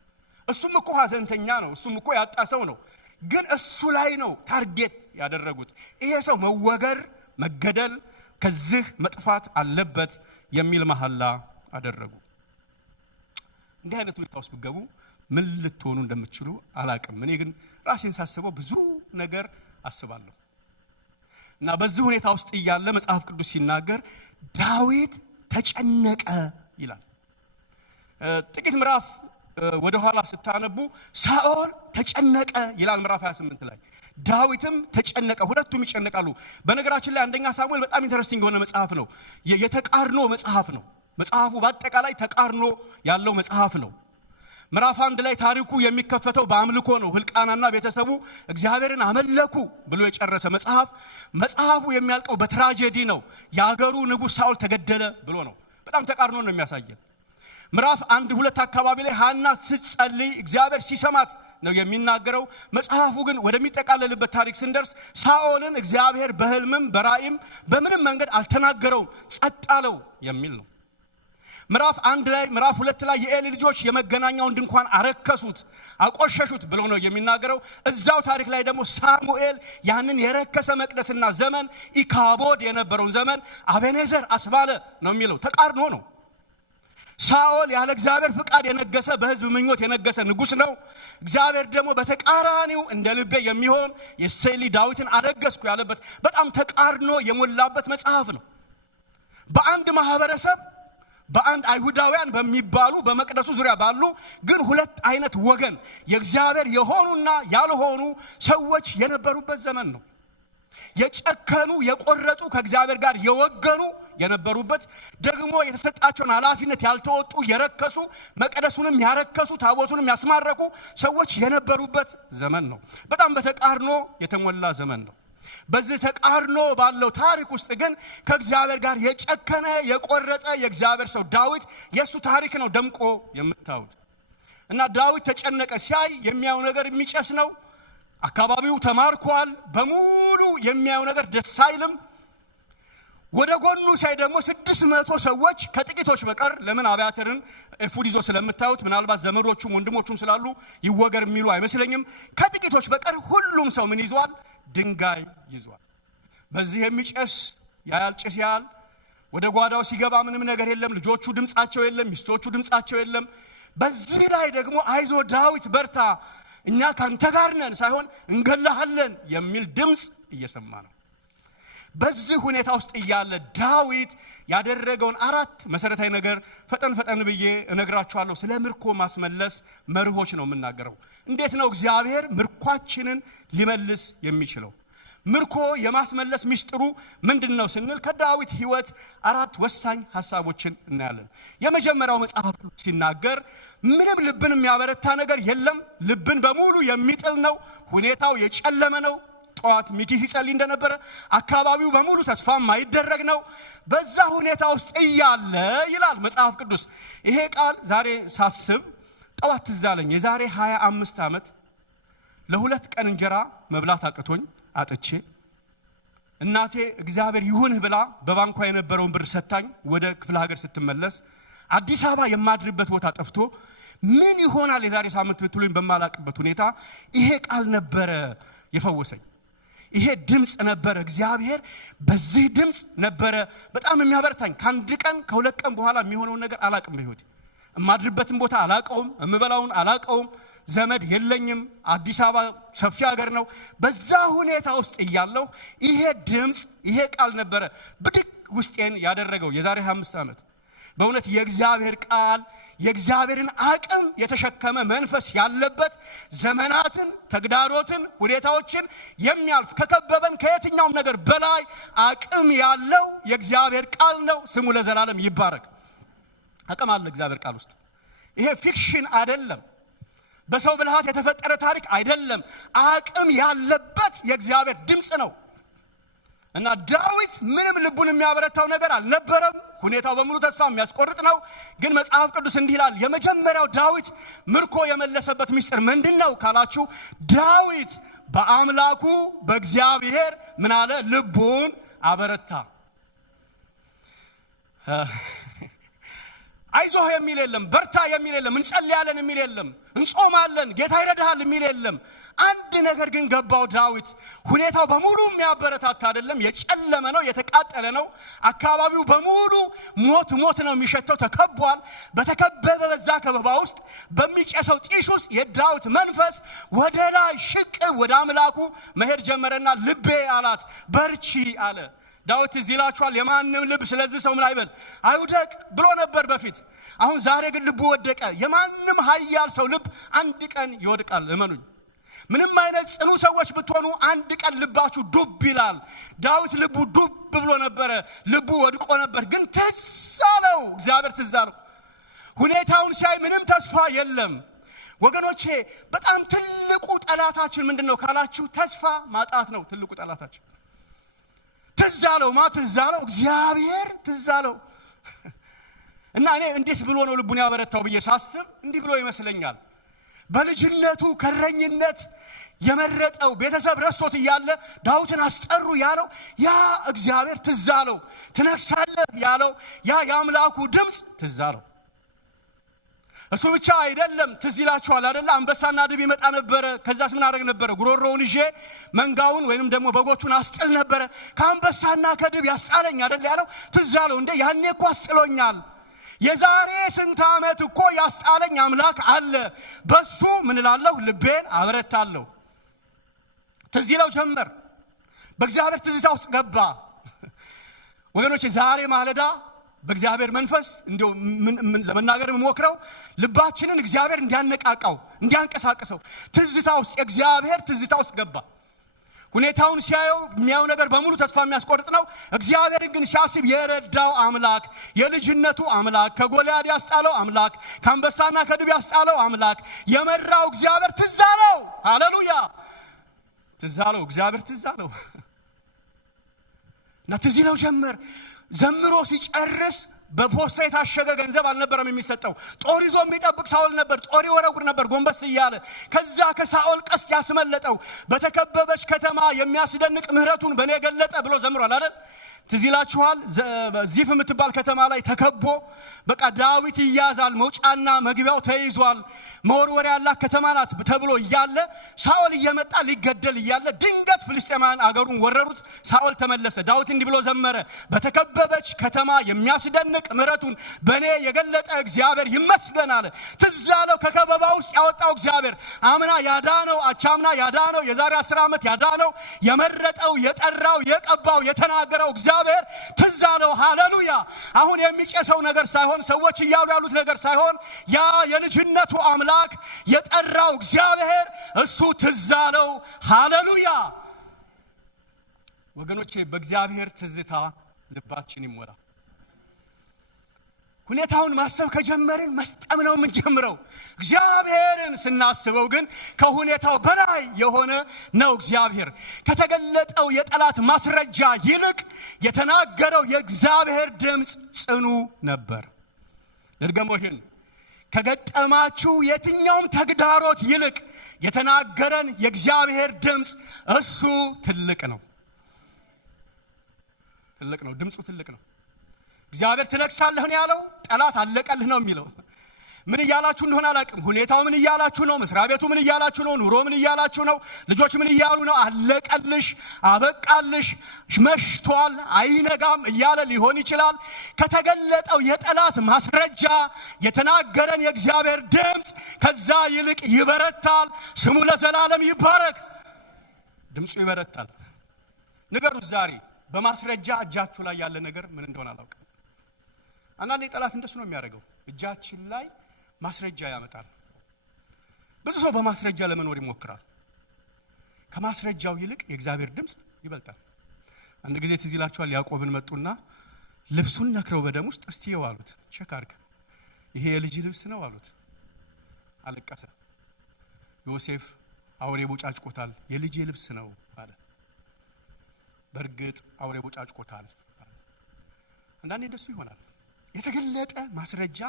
እሱም እኮ ሀዘንተኛ ነው። እሱም እኮ ያጣ ሰው ነው። ግን እሱ ላይ ነው ታርጌት ያደረጉት። ይሄ ሰው መወገር፣ መገደል፣ ከዚህ መጥፋት አለበት የሚል መሐላ አደረጉ። እንዲህ አይነት ሁኔታ ውስጥ ብትገቡ ምን ልትሆኑ እንደምትችሉ አላቅም። እኔ ግን ራሴን ሳስበው ብዙ ነገር አስባለሁ። እና በዚህ ሁኔታ ውስጥ እያለ መጽሐፍ ቅዱስ ሲናገር ዳዊት ተጨነቀ ይላል። ጥቂት ምዕራፍ ወደ ኋላ ስታነቡ ሳኦል ተጨነቀ ይላል ምዕራፍ 28 ላይ። ዳዊትም ተጨነቀ። ሁለቱም ይጨነቃሉ። በነገራችን ላይ አንደኛ ሳሙኤል በጣም ኢንተረስቲንግ የሆነ መጽሐፍ ነው። የተቃርኖ መጽሐፍ ነው። መጽሐፉ በአጠቃላይ ተቃርኖ ያለው መጽሐፍ ነው። ምዕራፍ 1 ላይ ታሪኩ የሚከፈተው በአምልኮ ነው። ህልቃናና ቤተሰቡ እግዚአብሔርን አመለኩ ብሎ የጨረሰ መጽሐፍ። መጽሐፉ የሚያልቀው በትራጀዲ ነው። የአገሩ ንጉሥ ሳኦል ተገደለ ብሎ ነው። በጣም ተቃርኖ ነው የሚያሳየን። ምዕራፍ 1-2 አካባቢ ላይ ሐና ስትጸልይ እግዚአብሔር ሲሰማት ነው የሚናገረው። መጽሐፉ ግን ወደሚጠቃለልበት ታሪክ ስንደርስ ሳኦልን እግዚአብሔር በህልምም በራእይም በምንም መንገድ አልተናገረውም፣ ጸጥ አለው የሚል ነው። ምዕራፍ 1 ላይ ምዕራፍ 2 ላይ የኤሊ ልጆች የመገናኛውን ድንኳን አረከሱት፣ አቆሸሹት ብሎ ነው የሚናገረው። እዛው ታሪክ ላይ ደግሞ ሳሙኤል ያንን የረከሰ መቅደስና ዘመን ኢካቦድ የነበረውን ዘመን አቤኔዘር አስባለ ነው የሚለው። ተቃርኖ ነው። ሳኦል ያለ እግዚአብሔር ፍቃድ የነገሰ በህዝብ ምኞት የነገሰ ንጉስ ነው። እግዚአብሔር ደግሞ በተቃራኒው እንደ ልቤ የሚሆን የእሴይ ልጅ ዳዊትን አነገስኩ ያለበት በጣም ተቃርኖ የሞላበት መጽሐፍ ነው። በአንድ ማህበረሰብ በአንድ አይሁዳውያን በሚባሉ በመቅደሱ ዙሪያ ባሉ ግን 2 አይነት ወገን የእግዚአብሔር የሆኑና ያልሆኑ ሰዎች የነበሩበት ዘመን ነው። የጨከኑ የቆረጡ ከእግዚአብሔር ጋር የወገኑ የነበሩበት፣ ደግሞ የተሰጣቸውን ኃላፊነት ያልተወጡ የረከሱ፣ መቅደሱንም ያረከሱ፣ ታቦቱንም ያስማረኩ ሰዎች የነበሩበት ዘመን ነው። በጣም በተቃርኖ የተሞላ ዘመን ነው። በዚህ ተቃርኖ ባለው ታሪክ ውስጥ ግን ከእግዚአብሔር ጋር የጨከነ የቆረጠ የእግዚአብሔር ሰው ዳዊት የሱ ታሪክ ነው ደምቆ የምታዩት። እና ዳዊት ተጨነቀ። ሲያይ የሚያየው ነገር የሚጨስ ነው። አካባቢው ተማርኳል። በሙሉ የሚያየው ነገር ደስ አይልም። ወደ ጎኑ ሳይ ደግሞ 600 ሰዎች ከጥቂቶች በቀር፣ ለምን አብያተርን ኤፉድ ይዞ ስለምታዩት ምናልባት ዘመዶቹም ወንድሞቹም ስላሉ ይወገር የሚሉ አይመስለኝም። ከጥቂቶች በቀር ሁሉም ሰው ምን ይዟል? ድንጋይ ይዟል። በዚህ የሚጨስ ያያል፣ ጭስ ያያል። ወደ ጓዳው ሲገባ ምንም ነገር የለም። ልጆቹ ድምጻቸው የለም፣ ሚስቶቹ ድምጻቸው የለም። በዚህ ላይ ደግሞ አይዞ ዳዊት በርታ፣ እኛ ካንተ ጋር ነን ሳይሆን እንገላሃለን የሚል ድምፅ እየሰማ ነው። በዚህ ሁኔታ ውስጥ እያለ ዳዊት ያደረገውን 4 መሰረታዊ ነገር ፈጠን ብዬ እነግራችኋለሁ። ስለ ምርኮ ማስመለስ መርሆች ነው የምናገረው። እንዴት ነው እግዚአብሔር ምርኳችንን ሊመልስ የሚችለው? ምርኮ የማስመለስ ሚስጥሩ ምንድነው ስንል ከዳዊት ህይወት 4 ወሳኝ ሐሳቦችን እናያለን። የመጀመሪያው መጽሐፍ ሲናገር ምንም ልብን የሚያበረታ ነገር የለም፣ ልብን በሙሉ የሚጥል ነው፣ ሁኔታው የጨለመ ነው። ጠዋት ሚኪ ሲጸልይ እንደነበረ አካባቢው በሙሉ ተስፋ የማይደረግ ነው። በዛ ሁኔታ ውስጥ እያለ ይላል መጽሐፍ ቅዱስ። ይሄ ቃል ዛሬ ሳስብ ጠዋት ትዝ አለኝ። የዛሬ 25 ዓመት ለ2 ቀን እንጀራ መብላት አቅቶኝ አጥቼ እናቴ እግዚአብሔር ይሁንህ ብላ በባንኳ የነበረውን ብር ሰጣኝ። ወደ ክፍለ ሀገር ስትመለስ አዲስ አበባ የማድርበት ቦታ ጠፍቶ ምን ይሆናል የዛሬ ሳምንት ብትሉኝ በማላቅበት ሁኔታ ይሄ ቃል ነበረ የፈወሰኝ። ይሄ ድምፅ ነበረ። እግዚአብሔር በዚህ ድምፅ ነበረ በጣም የሚያበረታኝ። ከአንድ ቀን ከ2 ቀን በኋላ የሚሆነውን ነገር አላቅም። በህይወት የማድርበትን ቦታ አላቀውም፣ እምበላውን አላቀውም፣ ዘመድ የለኝም፣ አዲስ አበባ ሰፊ ሀገር ነው። በዛ ሁኔታ ውስጥ እያለሁ ይሄ ድምፅ ይሄ ቃል ነበረ ብድግ ውስጤን ያደረገው። የዛሬ 25 ዓመት በእውነት የእግዚአብሔር ቃል የእግዚአብሔርን አቅም የተሸከመ መንፈስ ያለበት ዘመናትን፣ ተግዳሮትን፣ ሁኔታዎችን የሚያልፍ ከከበበን ከየትኛውም ነገር በላይ አቅም ያለው የእግዚአብሔር ቃል ነው። ስሙ ለዘላለም ይባረክ። አቅም አለ እግዚአብሔር ቃል ውስጥ። ይሄ ፊክሽን አይደለም፣ በሰው ብልሃት የተፈጠረ ታሪክ አይደለም። አቅም ያለበት የእግዚአብሔር ድምፅ ነው። እና ዳዊት ምንም ልቡን የሚያበረታው ነገር አልነበረም። ሁኔታው በሙሉ ተስፋ የሚያስቆርጥ ነው። ግን መጽሐፍ ቅዱስ እንዲህ ይላል። የመጀመሪያው ዳዊት ምርኮ የመለሰበት ምስጢር ምንድነው ካላችሁ፣ ዳዊት በአምላኩ በእግዚአብሔር ምን አለ? ልቡን አበረታ። አይዞህ የሚል የለም፣ በርታ የሚል የለም፣ እንጸልያለን የሚል የለም፣ እንጾማለን ጌታ ይረዳሃል የሚል የለም። አንድ ነገር ግን ገባው ዳዊት። ሁኔታው በሙሉ የሚያበረታታ አይደለም፣ የጨለመ ነው፣ የተቃጠለ ነው። አካባቢው በሙሉ ሞት ነው የሚሸተው፣ ተከቧል። በተከበበ በዛ ከበባ ውስጥ በሚጨሰው ጢስ ውስጥ የዳዊት መንፈስ ወደ ላይ ሽቅብ ወደ አምላኩ መሄድ ጀመረና ልቤ አላት በርቺ አለ። ዳዊት እዚህ ይላችኋል፣ የማንም ልብ ስለዚህ ሰው ምን አይበል አይውደቅ ብሎ ነበር በፊት። አሁን ዛሬ ግን ልቡ ወደቀ። የማንም ኃያል ሰው ልብ አንድ ቀን ይወድቃል። እመኑኝ፣ ምንም አይነት ጽኑ ሰዎች ብትሆኑ አንድ ቀን ልባችሁ ዱብ ይላል። ዳዊት ልቡ ዱብ ብሎ ነበረ፣ ልቡ ወድቆ ነበር። ግን ትዝ አለው፣ እግዚአብሔር ትዝ አለው። ሁኔታውን ሲያይ ምንም ተስፋ የለም። ወገኖቼ በጣም ትልቁ ጠላታችን ምንድነው ካላችሁ፣ ተስፋ ማጣት ነው ትልቁ ጠላታችን። ትዝ አለው፣ ትዝ አለው፣ እግዚአብሔር ትዝ አለው። እና እኔ እንዴት ብሎ ነው ልቡን ያበረታው ብዬ ሳስብ እንዲህ ብሎ ይመስለኛል። በልጅነቱ ከረኝነት የመረጠው ቤተሰብ ረስቶት እያለ ዳዊትን አስጠሩ ያለው ያ እግዚአብሔር ትዝ አለው። ትነግሳለህ ያለው ያ የአምላኩ ድምፅ ትዝ አለው። እሱ ብቻ አይደለም፣ ትዝ ይላችኋል አይደለ? አንበሳና ድብ ይመጣ ነበረ። ከዛስ ምን አደረግ ነበረ? ጉሮሮውን ይዤ መንጋውን ወይንም ደግሞ በጎቹን አስጥል ነበረ። ከአንበሳና ከድብ ያስጣለኝ አይደል ያለው። ትዝ አለው። እንደ ያኔ እኮ አስጥሎኛል። የዛሬ ስንት ዓመት እኮ ያስጣለኝ አምላክ አለ። በሱ ምን እላለሁ? ልቤን አበረታለሁ። ትዝ ይለው ጀመር። በእግዚአብሔር ትዝታ ውስጥ ገባ። ወገኖቼ ዛሬ ማለዳ በእግዚአብሔር መንፈስ እንደው ለመናገር የምሞክረው ልባችንን እግዚአብሔር እንዲያነቃቃው እንዲያንቀሳቅሰው ትዝታ ውስጥ የእግዚአብሔር ትዝታ ውስጥ ገባ። ሁኔታውን ሲያየው የሚያየው ነገር በሙሉ ተስፋ የሚያስቆርጥ ነው። እግዚአብሔርን ግን ሲያስብ የረዳው አምላክ፣ የልጅነቱ አምላክ፣ ከጎልያድ ያስጣለው አምላክ፣ ከአንበሳና ከድብ ያስጣለው አምላክ፣ የመራው እግዚአብሔር ትዝ አለው። ሃሌሉያ! ትዝ አለው፣ እግዚአብሔር ትዝ አለው እና ትዝ ይለው ጀመር። ዘምሮ ሲጨርስ በፖስታ የታሸገ ገንዘብ አልነበረም የሚሰጠው። ጦር ይዞ የሚጠብቅ ሳኦል ነበር። ጦር ይወረውር ነበር ጎንበስ እያለ። ከዛ ከሳኦል ቀስት ያስመለጠው በተከበበች ከተማ የሚያስደንቅ ምህረቱን በእኔ ገለጠ ብሎ ዘምሯል አይደል? ትዝ ይላችኋል። ዚፍ የምትባል ከተማ ላይ ተከቦ በቃ ዳዊት ይያዛል፣ መውጫና መግቢያው ተይዟል፣ መወርወሪያ ያላት ከተማ ናት ተብሎ እያለ ሳኦል እየመጣ ሊገደል እያለ ድንገት ፍልስጤማውያን አገሩን ወረሩት። ሳኦል ተመለሰ። ዳዊት እንዲህ ብሎ ዘመረ፣ በተከበበች ከተማ የሚያስደንቅ ምሕረቱን በእኔ የገለጠ እግዚአብሔር ይመስገን አለ። ትዝ ያለው ከከበባ ውስጥ ያወጣው እግዚአብሔር አምና ያዳነው፣ አቻምና ያዳነው፣ የዛሬ 10 ዓመት ያዳነው፣ የመረጠው፣ የጠራው፣ የቀባው፣ የተናገረው እግዚአብሔር ትዝ አለው። ሃሌሉያ! አሁን የሚጨሰው ነገር ሳይሆን ሰዎች እያሉ ያሉት ነገር ሳይሆን ያ የልጅነቱ አምላክ የጠራው እግዚአብሔር እሱ ትዝ አለው። ሃሌሉያ! ወገኖቼ በእግዚአብሔር ትዝታ ልባችን ይሞላ። ሁኔታውን ማሰብ ከጀመርን መስጠም ነው የምንጀምረው። እግዚአብሔርን ስናስበው ግን ከሁኔታው በላይ የሆነ ነው። እግዚአብሔር ከተገለጠው የጠላት ማስረጃ ይልቅ የተናገረው የእግዚአብሔር ድምፅ ጽኑ ነበር። ልድገሞሽን ከገጠማችሁ የትኛውም ተግዳሮት ይልቅ የተናገረን የእግዚአብሔር ድምፅ እሱ ትልቅ ነው። ትልቅ ነው። ድምፁ ትልቅ ነው። እግዚአብሔር ትነግሳለህ ነው ያለው። ጠላት አለቀልህ ነው የሚለው። ምን እያላችሁ እንደሆነ አላውቅም። ሁኔታው ምን እያላችሁ ነው? መስሪያ ቤቱ ምን እያላችሁ ነው? ኑሮ ምን እያላችሁ ነው? ልጆች ምን እያሉ ነው? አለቀልሽ፣ አበቃልሽ፣ መሽቷል፣ አይነጋም እያለ ሊሆን ይችላል። ከተገለጠው የጠላት ማስረጃ የተናገረን የእግዚአብሔር ድምፅ ከዛ ይልቅ ይበረታል። ስሙ ለዘላለም ይባረክ። ድምፁ ይበረታል። ንገሩት ዛሬ በማስረጃ እጃችሁ ላይ ያለ ነገር ምን እንደሆነ አላውቅም። አንዳንዴ ጠላት እንደሱ ነው የሚያደርገው። እጃችን ላይ ማስረጃ ያመጣል። ብዙ ሰው በማስረጃ ለመኖር ይሞክራል። ከማስረጃው ይልቅ የእግዚአብሔር ድምፅ ይበልጣል። አንድ ጊዜ ትዝ ይላችኋል፣ ያዕቆብን መጡና ልብሱን ነክረው በደም ውስጥ እስቲ ይው አሉት። ቼክ አድርግ፣ ይሄ የልጅ ልብስ ነው አሉት። አለቀሰ። ዮሴፍ አውሬ ቦጫጭቆታል፣ የልጅ ልብስ ነው አለ። በእርግጥ አውሬ ቦጫጭቆታል። አንዳንዴ እንደሱ ይሆናል። የተገለጠ ማስረጃ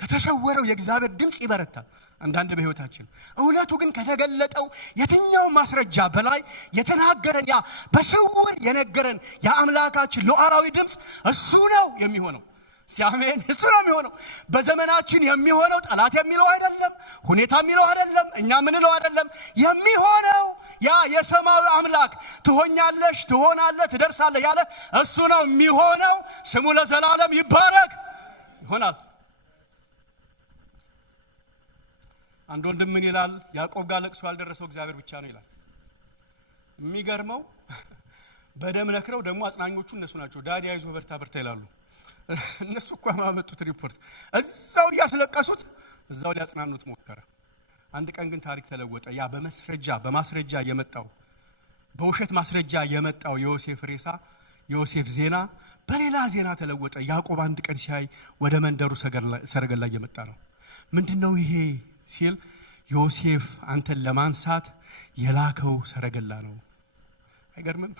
ከተሰወረው የእግዚአብሔር ድምፅ ይበረታል። አንዳንድ በህይወታችን እውነቱ ግን ከተገለጠው የትኛው ማስረጃ በላይ የተናገረን ያ በስውር የነገረን የአምላካችን ሉዓላዊ ድምፅ እሱ ነው የሚሆነው። ሲያሜን እሱ ነው የሚሆነው። በዘመናችን የሚሆነው ጠላት የሚለው አይደለም፣ ሁኔታ የሚለው አይደለም፣ እኛ ምንለው አይደለም። የሚሆነው ያ የሰማዩ አምላክ ትሆኛለሽ፣ ትሆናለህ፣ ትደርሳለህ ያለ እሱ ነው የሚሆነው። ስሙ ለዘላለም ይባረክ። ይሆናል። አንድ ወንድም ምን ይላል? ያዕቆብ ጋር ለቅሶ ያልደረሰው እግዚአብሔር ብቻ ነው ይላል። የሚገርመው በደም ነክረው ደግሞ አጽናኞቹ እነሱ ናቸው። ዳዲ አይዞህ በርታ በርታ ይላሉ። እነሱ እኮ ያመጡት ሪፖርት እዛው ሊያስለቀሱት፣ እዛው ሊያጽናኑት ሞከረ። አንድ ቀን ግን ታሪክ ተለወጠ። ያ በማስረጃ የመጣው በውሸት ማስረጃ የመጣው የዮሴፍ ሬሳ፣ የዮሴፍ ዜና በሌላ ዜና ተለወጠ። ያዕቆብ አንድ ቀን ሲያይ ወደ መንደሩ ሰረገላ እየመጣ ነው። ምንድነው ይሄ ሲል ዮሴፍ አንተን ለማንሳት የላከው ሰረገላ ነው። አይገርምም?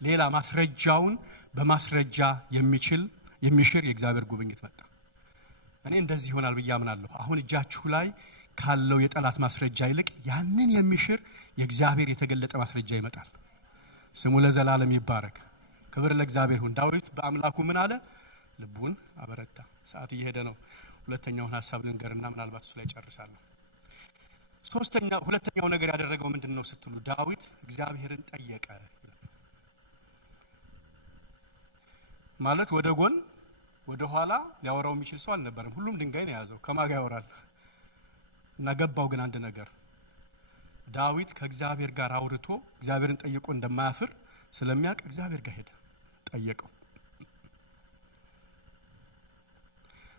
ሌላ ማስረጃውን በማስረጃ የሚሽር የእግዚአብሔር ጉብኝት መጣ። እኔ እንደዚህ ይሆናል ብዬ አምናለሁ። አሁን እጃችሁ ላይ ካለው የጠላት ማስረጃ ይልቅ ያንን የሚሽር የእግዚአብሔር የተገለጠ ማስረጃ ይመጣል። ስሙ ለዘላለም ይባረክ። ክብር ለእግዚአብሔር ይሁን። ዳዊት በአምላኩ ምን አለ? ልቡን አበረታ። ሰዓት እየሄደ ነው። ሁለተኛውን ሐሳብ ልንገርና ምናልባት እሱ ላይ ጨርሳለሁ። ሁለተኛው ነገር ያደረገው ምንድነው ስትሉ ዳዊት እግዚአብሔርን ጠየቀ። ማለት ወደ ጎን ወደ ኋላ ሊያወራው የሚችል ሰው አልነበረም። ሁሉም ድንጋይ ነው የያዘው። ከማጋ ያወራል እና ገባው። ግን አንድ ነገር ዳዊት ከእግዚአብሔር ጋር አውርቶ እግዚአብሔርን ጠይቆ እንደማያፍር ስለሚያውቅ እግዚአብሔር ጋር ሄደ፣ ጠየቀው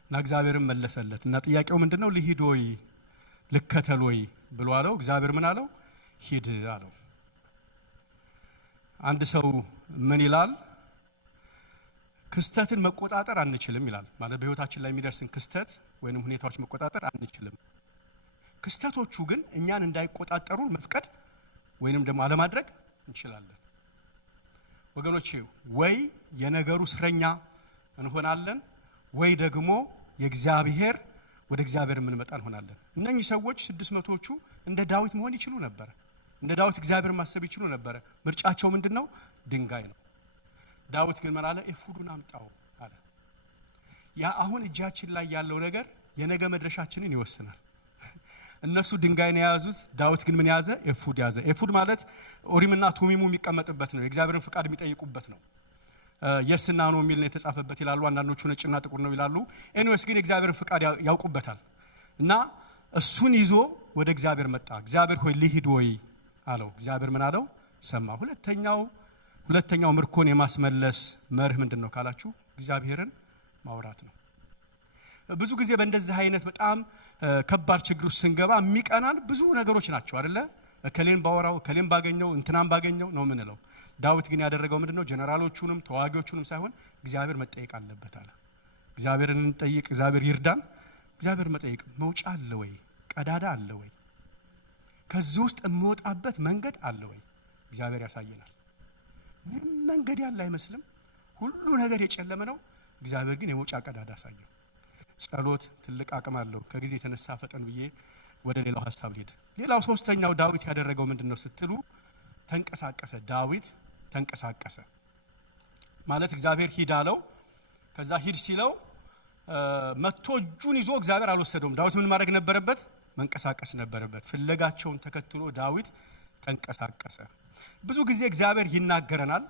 እና እግዚአብሔርን መለሰለት። እና ጥያቄው ምንድነው? ልሂድ ወይ ልከተል ወይ ብሎ አለው። እግዚአብሔር ምን አለው? ሂድ አለው። አንድ ሰው ምን ይላል? ክስተትን መቆጣጠር አንችልም ይላል። ማለት በህይወታችን ላይ የሚደርስን ክስተት ወይንም ሁኔታዎች መቆጣጠር አንችልም። ክስተቶቹ ግን እኛን እንዳይቆጣጠሩ መፍቀድ ወይንም ደግሞ አለማድረግ እንችላለን። ወገኖቼ ወይ የነገሩ እስረኛ እንሆናለን ወይ ደግሞ የእግዚአብሔር ወደ እግዚአብሔር የምንመጣ እንሆናለን። እነኚህ ሰዎች 600ዎቹ እንደ ዳዊት መሆን ይችሉ ነበር። እንደ ዳዊት እግዚአብሔር ማሰብ ይችሉ ነበር። ምርጫቸው ምንድነው? ድንጋይ ነው። ዳዊት ግን ምን አለ? ኤፉዱን አምጣው አለ። ያ አሁን እጃችን ላይ ያለው ነገር የነገ መድረሻችንን ይወስናል። እነሱ ድንጋይን የያዙት፣ ዳዊት ግን ምን ያዘ? ኤፉድ ያዘ። ኤፉድ ማለት ኦሪምና ቱሚሙ የሚቀመጥበት ነው። የእግዚአብሔርን ፍቃድ የሚጠይቁበት ነው። የስና ነው የሚል ነው የተጻፈበት ይላሉ። አንዳንዶቹ ነጭና ጥቁር ነው ይላሉ። ኤኒዌይስ ግን የእግዚአብሔርን ፍቃድ ያውቁበታል። እና እሱን ይዞ ወደ እግዚአብሔር መጣ። እግዚአብሔር ሆይ ልሂድ ወይ አለው። እግዚአብሔር ምን አለው? ሰማ። ሁለተኛው ምርኮን የማስመለስ መርህ ምንድነው ካላችሁ እግዚአብሔርን ማውራት ነው። ብዙ ጊዜ በእንደዚህ አይነት በጣም ከባድ ችግር ውስጥ ስንገባ የሚቀናን ብዙ ነገሮች ናቸው አይደለ? ከሌን ባወራው ከሌን ባገኘው እንትናን ባገኘው ነው ምንለው። ዳዊት ግን ያደረገው ምንድነው? ጀነራሎቹንም ተዋጊዎቹንም ሳይሆን እግዚአብሔር መጠየቅ አለበት አለ። እግዚአብሔርን እንጠይቅ፣ እግዚአብሔር ይርዳን። እግዚአብሔር መጠየቅ መውጫ አለ ወይ? ቀዳዳ አለ ወይ? ከዚህ ውስጥ የሚወጣበት መንገድ አለ ወይ? እግዚአብሔር ያሳየናል። ምንም መንገድ ያለ አይመስልም። ሁሉ ነገር የጨለመ ነው። እግዚአብሔር ግን የመውጫ ቀዳዳ አሳየው። ጸሎት ትልቅ አቅም አለው። ከጊዜ የተነሳ ፈጠን ብዬ ወደ ሌላው ሐሳብ ልሄድ። ሌላው ሶስተኛው ዳዊት ያደረገው ምንድነው ስትሉ ተንቀሳቀሰ። ዳዊት ተንቀሳቀሰ ማለት እግዚአብሔር ሂድ አለው። ከዛ ሂድ ሲለው መጥቶ እጁን ይዞ እግዚአብሔር አልወሰደውም። ዳዊት ምን ማድረግ ነበረበት? መንቀሳቀስ ነበረበት። ፍለጋቸውን ተከትሎ ዳዊት ተንቀሳቀሰ። ብዙ ጊዜ እግዚአብሔር ይናገረናል፣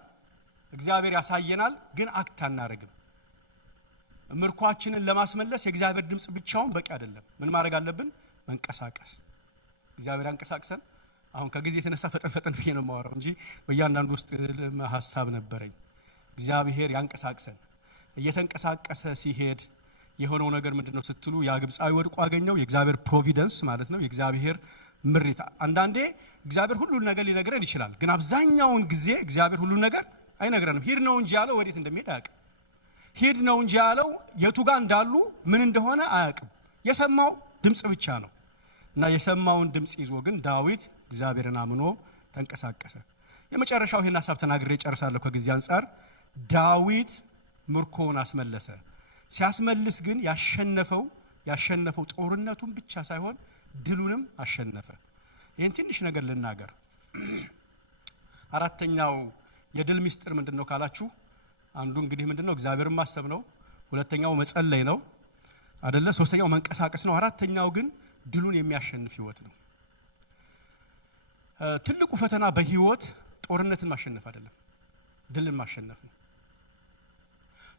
እግዚአብሔር ያሳየናል፣ ግን አክት አናደርግም። ምርኳችንን ለማስመለስ የእግዚአብሔር ድምጽ ብቻውን በቂ አይደለም። ምን ማድረግ አለብን? መንቀሳቀስ። እግዚአብሔር ያንቀሳቅሰን። አሁን ከጊዜ የተነሳ ፈጠን ብዬ ነው የማወራው እንጂ በእያንዳንዱ ውስጥ ሐሳብ ነበረኝ። እግዚአብሔር ያንቀሳቅሰን። እየተንቀሳቀሰ ሲሄድ የሆነው ነገር ምንድነው ስትሉ ያ ግብፃዊ ወድቆ አገኘው። የእግዚአብሔር ፕሮቪደንስ ማለት ነው፣ የእግዚአብሔር ምሪት። አንዳንዴ እግዚአብሔር ሁሉን ነገር ሊነግረን ይችላል፣ ግን አብዛኛውን ጊዜ እግዚአብሔር ሁሉን ነገር አይነግረንም። ሂድ ነው እንጂ ያለው ወዴት እንደሚሄድ አያውቅም። ሂድ ነው እንጂ ያለው የቱ ጋር እንዳሉ ምን እንደሆነ አያውቅም። የሰማው ድምጽ ብቻ ነው። እና የሰማውን ድምጽ ይዞ ግን ዳዊት እግዚአብሔርን አምኖ ተንቀሳቀሰ። የመጨረሻው ይሄን ሐሳብ ተናግሬ ጨርሳለሁ ከጊዜ አንፃር። ዳዊት ምርኮውን አስመለሰ። ሲያስመልስ ግን ያሸነፈው ጦርነቱን ብቻ ሳይሆን ድሉንም አሸነፈ። ይሄን ትንሽ ነገር ልናገር። አራተኛው የድል ምስጢር ምንድነው ካላችሁ አንዱ እንግዲህ ምንድነው? እግዚአብሔርን ማሰብ ነው። ሁለተኛው መጸለይ ነው አይደለ? ሶስተኛው መንቀሳቀስ ነው። አራተኛው ግን ድሉን የሚያሸንፍ ህይወት ነው። ትልቁ ፈተና በህይወት ጦርነትን ማሸነፍ አይደለም፣ ድልን ማሸነፍ ነው።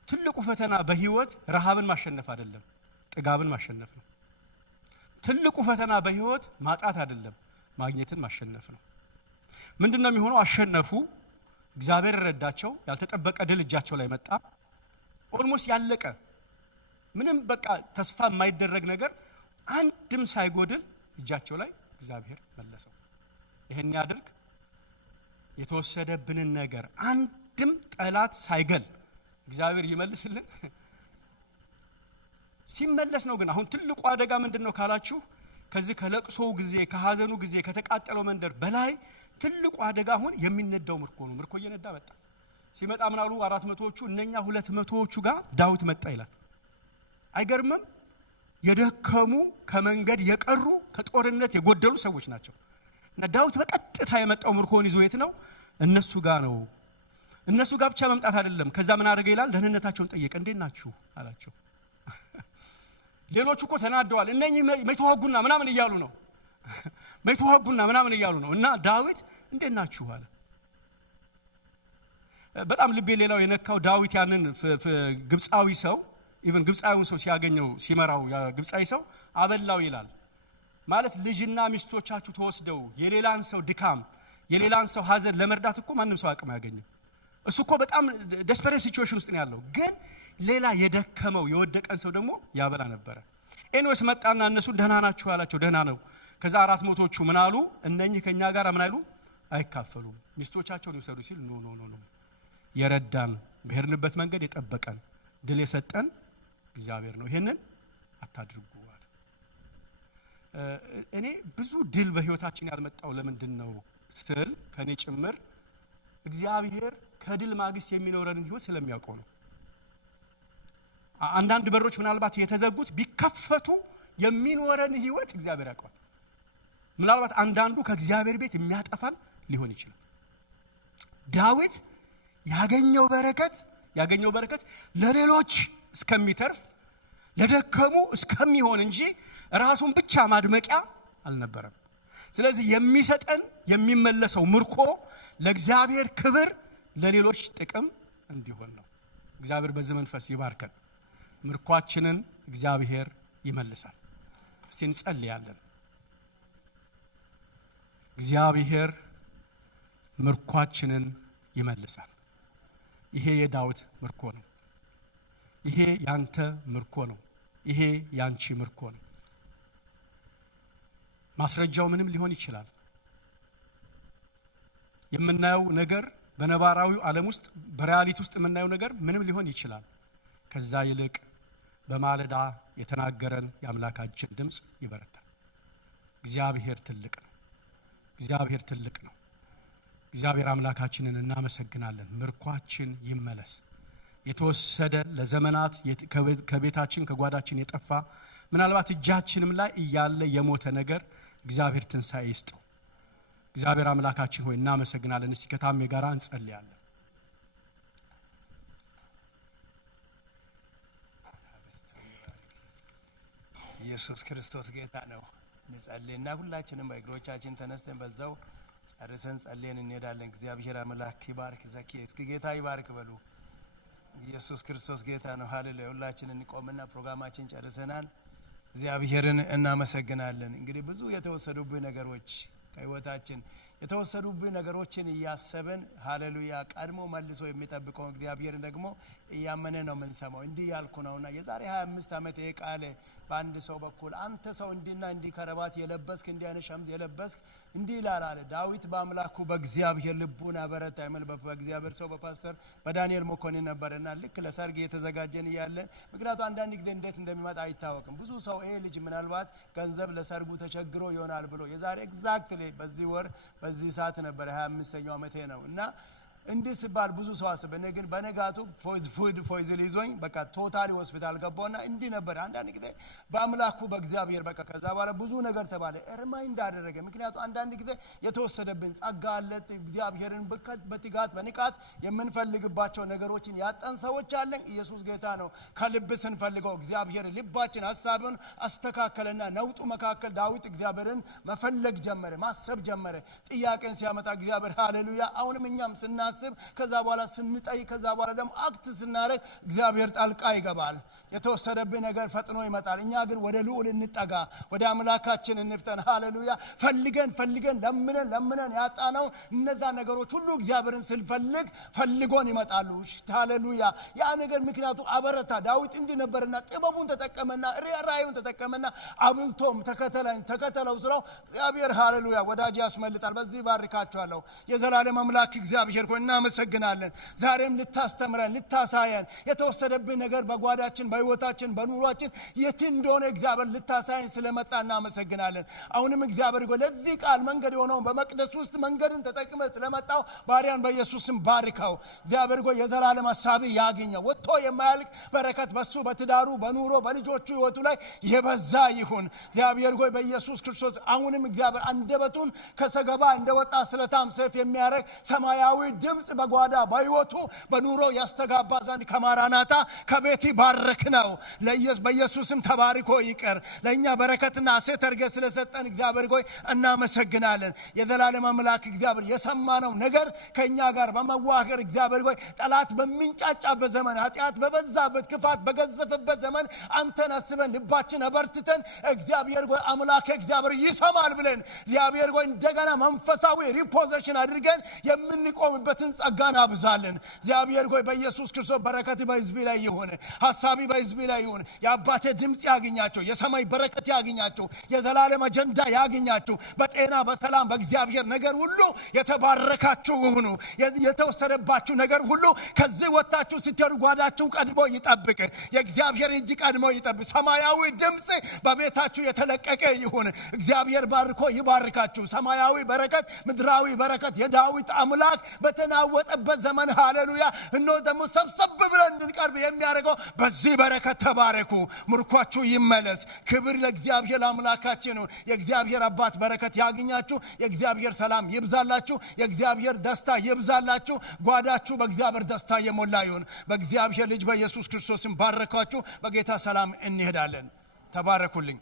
ትልቁ ፈተና በህይወት ረሃብን ማሸነፍ አይደለም፣ ጥጋብን ማሸነፍ ነው። ትልቁ ፈተና በህይወት ማጣት አይደለም፣ ማግኘትን ማሸነፍ ነው። ምንድነው የሚሆነው? አሸነፉ። እግዚአብሔር ረዳቸው። ያልተጠበቀ ድል እጃቸው ላይ መጣ። ኦልሞስት ያለቀ ምንም በቃ ተስፋ የማይደረግ ነገር አንድም ሳይጎድል እጃቸው ላይ እግዚአብሔር መለሰው። ይሄን ያድርግ የተወሰደብንን ነገር አንድም ጠላት ሳይገል እግዚአብሔር ይመልስልን። ሲመለስ ነው ግን አሁን ትልቁ አደጋ ምንድነው ካላችሁ ከዚህ ከለቅሶው ጊዜ ከሐዘኑ ጊዜ ከተቃጠለው መንደር በላይ ትልቁ አደጋ አሁን የሚነዳው ምርኮ ነው። ምርኮ እየነዳ መጣ። ሲመጣ ምን አሉ 400ዎቹ እነኛ 200ዎቹ ጋር ዳዊት መጣ ይላል። አይገርምም? የደከሙ ከመንገድ የቀሩ ከጦርነት የጎደሉ ሰዎች ናቸው። እና ዳዊት በቀጥታ የመጣው ምርኮን ይዞ የት ነው? እነሱ ጋር ነው። እነሱ ጋር ብቻ መምጣት አይደለም። ከዛ ምን አደረገ ይላል? ደህንነታቸውን ጠየቀ። እንዴት ናችሁ አላቸው። ሌሎቹ እኮ ተናደዋል። እነኚህ መተዋጉና ምናምን እያሉ ነው መተዋጉና ምናምን እያሉ ነው። እና ዳዊት እንዴት ናችሁ አለ። በጣም ልቤ ሌላው የነካው ዳዊት ያንን ግብፃዊ ሰው ኢቭን ግብፃዊውን ሰው ሲያገኘው ሲመራው ያ ግብፃዊ ሰው አበላው ይላል። ማለት ልጅና ሚስቶቻችሁ ተወስደው የሌላን ሰው ድካም የሌላን ሰው ሐዘን ለመርዳት እኮ ማንም ሰው አቅም ያገኘው። እሱ እኮ በጣም ዴስፐሬት ሲቹዌሽን ውስጥ ነው ያለው። ግን ሌላ የደከመው የወደቀን ሰው ደግሞ ያበላ ነበረ። ኤንዌስ መጣና እነሱ ደህና ናችሁ አላቸው። ደህና ነው። ከዛ 400ዎቹ ምን አሉ? እነኚህ ከኛ ጋር ምን አይሉ አይካፈሉም፣ ሚስቶቻቸውን ይወሰዱ ሲል ኖ የረዳን በሄድንበት መንገድ የጠበቀን ድል የሰጠን እግዚአብሔር ነው። ይሄንን አታድርጉ አለ። እኔ ብዙ ድል በህይወታችን ያልመጣው ለምንድን ነው ስል ከኔ ጭምር እግዚአብሔር ከድል ማግስት የሚኖረንን ህይወት ስለሚያውቀው ነው። አንዳንድ በሮች ምናልባት የተዘጉት ቢከፈቱ የሚኖረን ህይወት እግዚአብሔር ያውቃል። ምናልባት አንዳንዱ ከእግዚአብሔር ቤት የሚያጠፋን ሊሆን ይችላል። ዳዊት ያገኘው በረከት ለሌሎች እስከሚተርፍ ለደከሙ እስከሚሆን እንጂ ራሱን ብቻ ማድመቂያ አልነበረም። ስለዚህ የሚሰጠን የሚመለሰው ምርኮ ለእግዚአብሔር ክብር ለሌሎች ጥቅም እንዲሆን ነው። እግዚአብሔር በዚህ መንፈስ ይባርከን። ምርኳችንን እግዚአብሔር ይመልሳል። እስቲ እንጸልያለን። እግዚአብሔር ምርኳችንን ይመልሳል። ይሄ የዳዊት ምርኮ ነው። ይሄ ያንተ ምርኮ ነው። ይሄ ያንቺ ምርኮ ነው። ማስረጃው ምንም ሊሆን ይችላል። የምናየው ነገር በነባራዊው ዓለም ውስጥ በሪያሊቲ ውስጥ የምናየው ነገር ምንም ሊሆን ይችላል። ከዛ ይልቅ በማለዳ የተናገረን የአምላካችን ድምፅ ይበረታል። እግዚአብሔር ትልቅ ነው። እግዚአብሔር ትልቅ ነው። እግዚአብሔር አምላካችንን እናመሰግናለን። ምርኳችን ይመለስ። የተወሰደ ለዘመናት ከቤታችን ከጓዳችን የጠፋ ምናልባት እጃችንም ላይ እያለ የሞተ ነገር እግዚአብሔር ትንሣኤ ይስጠው። እግዚአብሔር አምላካችን ሆይ እናመሰግናለን። እስቲ ከታሜ ጋር እንጸልያለን። ኢየሱስ ክርስቶስ ጌታ ነው። እንጸልይና ሁላችንም በእግሮቻችን ተነስተን በዛው ጨርሰን ጸልየን እንሄዳለን። እግዚአብሔር አምላክ ይባርክ። ዘኪት ጌታ ይባርክ በሉ። ኢየሱስ ክርስቶስ ጌታ ነው። ሃሌሉያ። ሁላችንን እንቆምና ፕሮግራማችን ጨርሰናል። እግዚአብሔርን እናመሰግናለን። እንግዲህ ብዙ የተወሰዱብን ነገሮች ከህይወታችን የተወሰዱብን ነገሮችን እያሰብን ሃሌሉያ ቀድሞ መልሶ የሚጠብቀው እግዚአብሔር ደግሞ እያመነ ነው የምንሰማው። እንዲህ ያልኩ ነውና የዛሬ 25 ዓመት ይሄ ቃል በአንድ ሰው በኩል አንተ ሰው እንዲና እንዲ ከረባት የለበስክ እንዲህ አይነት ሸምዝ የለበስክ እንዲህ ይላል አለ ዳዊት በአምላኩ በእግዚአብሔር ልቡን አበረታ ይመል በእግዚአብሔር ሰው በፓስተር በዳንኤል መኮንን ነበርና ልክ ለሰርግ የተዘጋጀን እያለን ምክንያቱም አንዳንድ ጊዜ እንዴት እንደሚመጣ አይታወቅም። ብዙ ሰው ይሄ ልጅ ምናልባት ገንዘብ ለሰርጉ ተቸግሮ ይሆናል ብሎ የዛሬ ኤግዛክትሊ በዚህ ወር በዚህ ሰዓት ነበር 25ኛው ዓመቴ ነው እና እንዲህ ሲባል ብዙ ሰው አስበ ግን በነጋቱ ፎይዝል ይዞኝ በቃ ቶታሊ ሆስፒታል ገባውና እንዲህ ነበር። አንዳንድ ጊዜ በአምላኩ በእግዚአብሔር በቃ ከዛ በኋላ ብዙ ነገር ተባለ እርማይ እንዳደረገ ምክንያቱም አንዳንድ ጊዜ የተወሰደብን ጸጋ አለ። እግዚአብሔርን በትጋት በንቃት የምንፈልግባቸው ነገሮችን ያጣን ሰዎች አለን። ኢየሱስ ጌታ ነው። ከልብ ስንፈልገው እግዚአብሔር ልባችን ሐሳቡን አስተካከለና ነውጡ መካከል ዳዊት እግዚአብሔርን መፈለግ ጀመረ፣ ማሰብ ጀመረ። ጥያቄን ሲያመጣ እግዚአብሔር ሃሌሉያ አሁንም እኛም ስናስብ ከዛ በኋላ ስንጠይ ከዛ በኋላ ደግሞ አክት ስናረግ እግዚአብሔር ጣልቃ ይገባል። የተወሰደብን ነገር ፈጥኖ ይመጣል። እኛ ግን ወደ ልዑል እንጠጋ፣ ወደ አምላካችን እንፍጠን። ሃሌሉያ ፈልገን ለምነን ያጣነው እነዛ ነገሮች ሁሉ እግዚአብሔርን ስንፈልግ ፈልጎን ይመጣሉ። ሃሌሉያ ያ ነገር ምክንያቱ አበረታ። ዳዊት እንዲህ ነበርና ጥበቡን ተጠቀመና ራእዩን ተጠቀመና አብልቶም ተከተለው ስለው እግዚአብሔር ሃሌሉያ ወዳጅ ያስመልጣል። በዚህ ባርካችኋለሁ። የዘላለም አምላክ እግዚአብሔር ሆይ እናመሰግናለን። ዛሬም ልታስተምረን ልታሳየን የተወሰደብን ነገር በጓዳችን በህይወታችን በኑሯችን የት እንደሆነ እግዚአብሔር ልታሳየን ስለመጣ እናመሰግናለን። አሁንም እግዚአብሔር ሆይ ለዚህ ቃል መንገድ የሆነውን በመቅደስ ውስጥ መንገድን ተጠቅመ ስለመጣው ባሪያን በኢየሱስም ባርከው። እግዚአብሔር ሆይ የዘላለም ሐሳብ ያገኘው ወጥቶ የማያልቅ በረከት በሱ በትዳሩ በኑሮ በልጆቹ ህይወቱ ላይ የበዛ ይሁን። እግዚአብሔር ሆይ በኢየሱስ ክርስቶስ አሁንም እግዚአብሔር አንደበቱን ከሰገባ እንደወጣ ስለታም ሰይፍ የሚያረግ ሰማያዊ ድምጽ በጓዳ በህይወቱ በኑሮ ያስተጋባ ዘንድ ከማራናታ ከቤቲ ባረክ ነው። በኢየሱስም ተባርኮ ይቀር። ለኛ በረከትና ሐሴት አድርገ ስለሰጠን እግዚአብሔር ሆይ እናመሰግናለን። የዘላለም አምላክ እግዚአብሔር የሰማነው ነገር ከኛ ጋር በመዋገር እግዚአብሔር ሆይ ጠላት በሚንጫጫበት ዘመን ኃጢአት በበዛበት ክፋት በገዘፈበት ዘመን አንተን አስበን ልባችን አበርትተን እግዚአብሔር ሆይ አምላክ እግዚአብሔር ይሰማል ብለን እግዚአብሔር ሆይ እንደገና መንፈሳዊ ሪፖዚሽን አድርገን የምንቆምበትን ጸጋን አብዛለን። እግዚአብሔር ሆይ በኢየሱስ ክርስቶስ በረከት በህዝብ ላይ ይሁን፣ ሐሳቢ በህዝብ ላይ ይሁን። የአባቴ ድምጽ ያገኛቸው፣ የሰማይ በረከት ያገኛቸው፣ የዘላለም አጀንዳ ያገኛቸው። በጤና በሰላም በእግዚአብሔር ነገር ሁሉ የተባረካችሁ ሁኑ። የተወሰደባችሁ ነገር ሁሉ ከዚህ ወጣችሁ ስትሄዱ ጓዳችሁ ቀድሞ ይጠብቅ። የእግዚአብሔር እጅ ቀድሞ ይጠብቅ። ሰማያዊ ድምጽ በቤታችሁ የተለቀቀ ይሁን። እግዚአብሔር ባርኮ ይባርካችሁ። ሰማያዊ በረከት ምድራዊ በረከት የዳዊት አምላክ በተናወጠበት ዘመን ሃሌሉያ እነሆ ደግሞ ሰብሰብ ብለን እንድንቀርብ የሚያደርገው በዚህ በበረከት ተባረኩ። ምርኳችሁ ይመለስ። ክብር ለእግዚአብሔር አምላካችን ነው። የእግዚአብሔር አባት በረከት ያግኛችሁ። የእግዚአብሔር ሰላም ይብዛላችሁ። የእግዚአብሔር ደስታ ይብዛላችሁ። ጓዳችሁ በእግዚአብሔር ደስታ የሞላ ይሁን። በእግዚአብሔር ልጅ በኢየሱስ ክርስቶስም ባረካችሁ። በጌታ ሰላም እንሄዳለን። ተባረኩልኝ።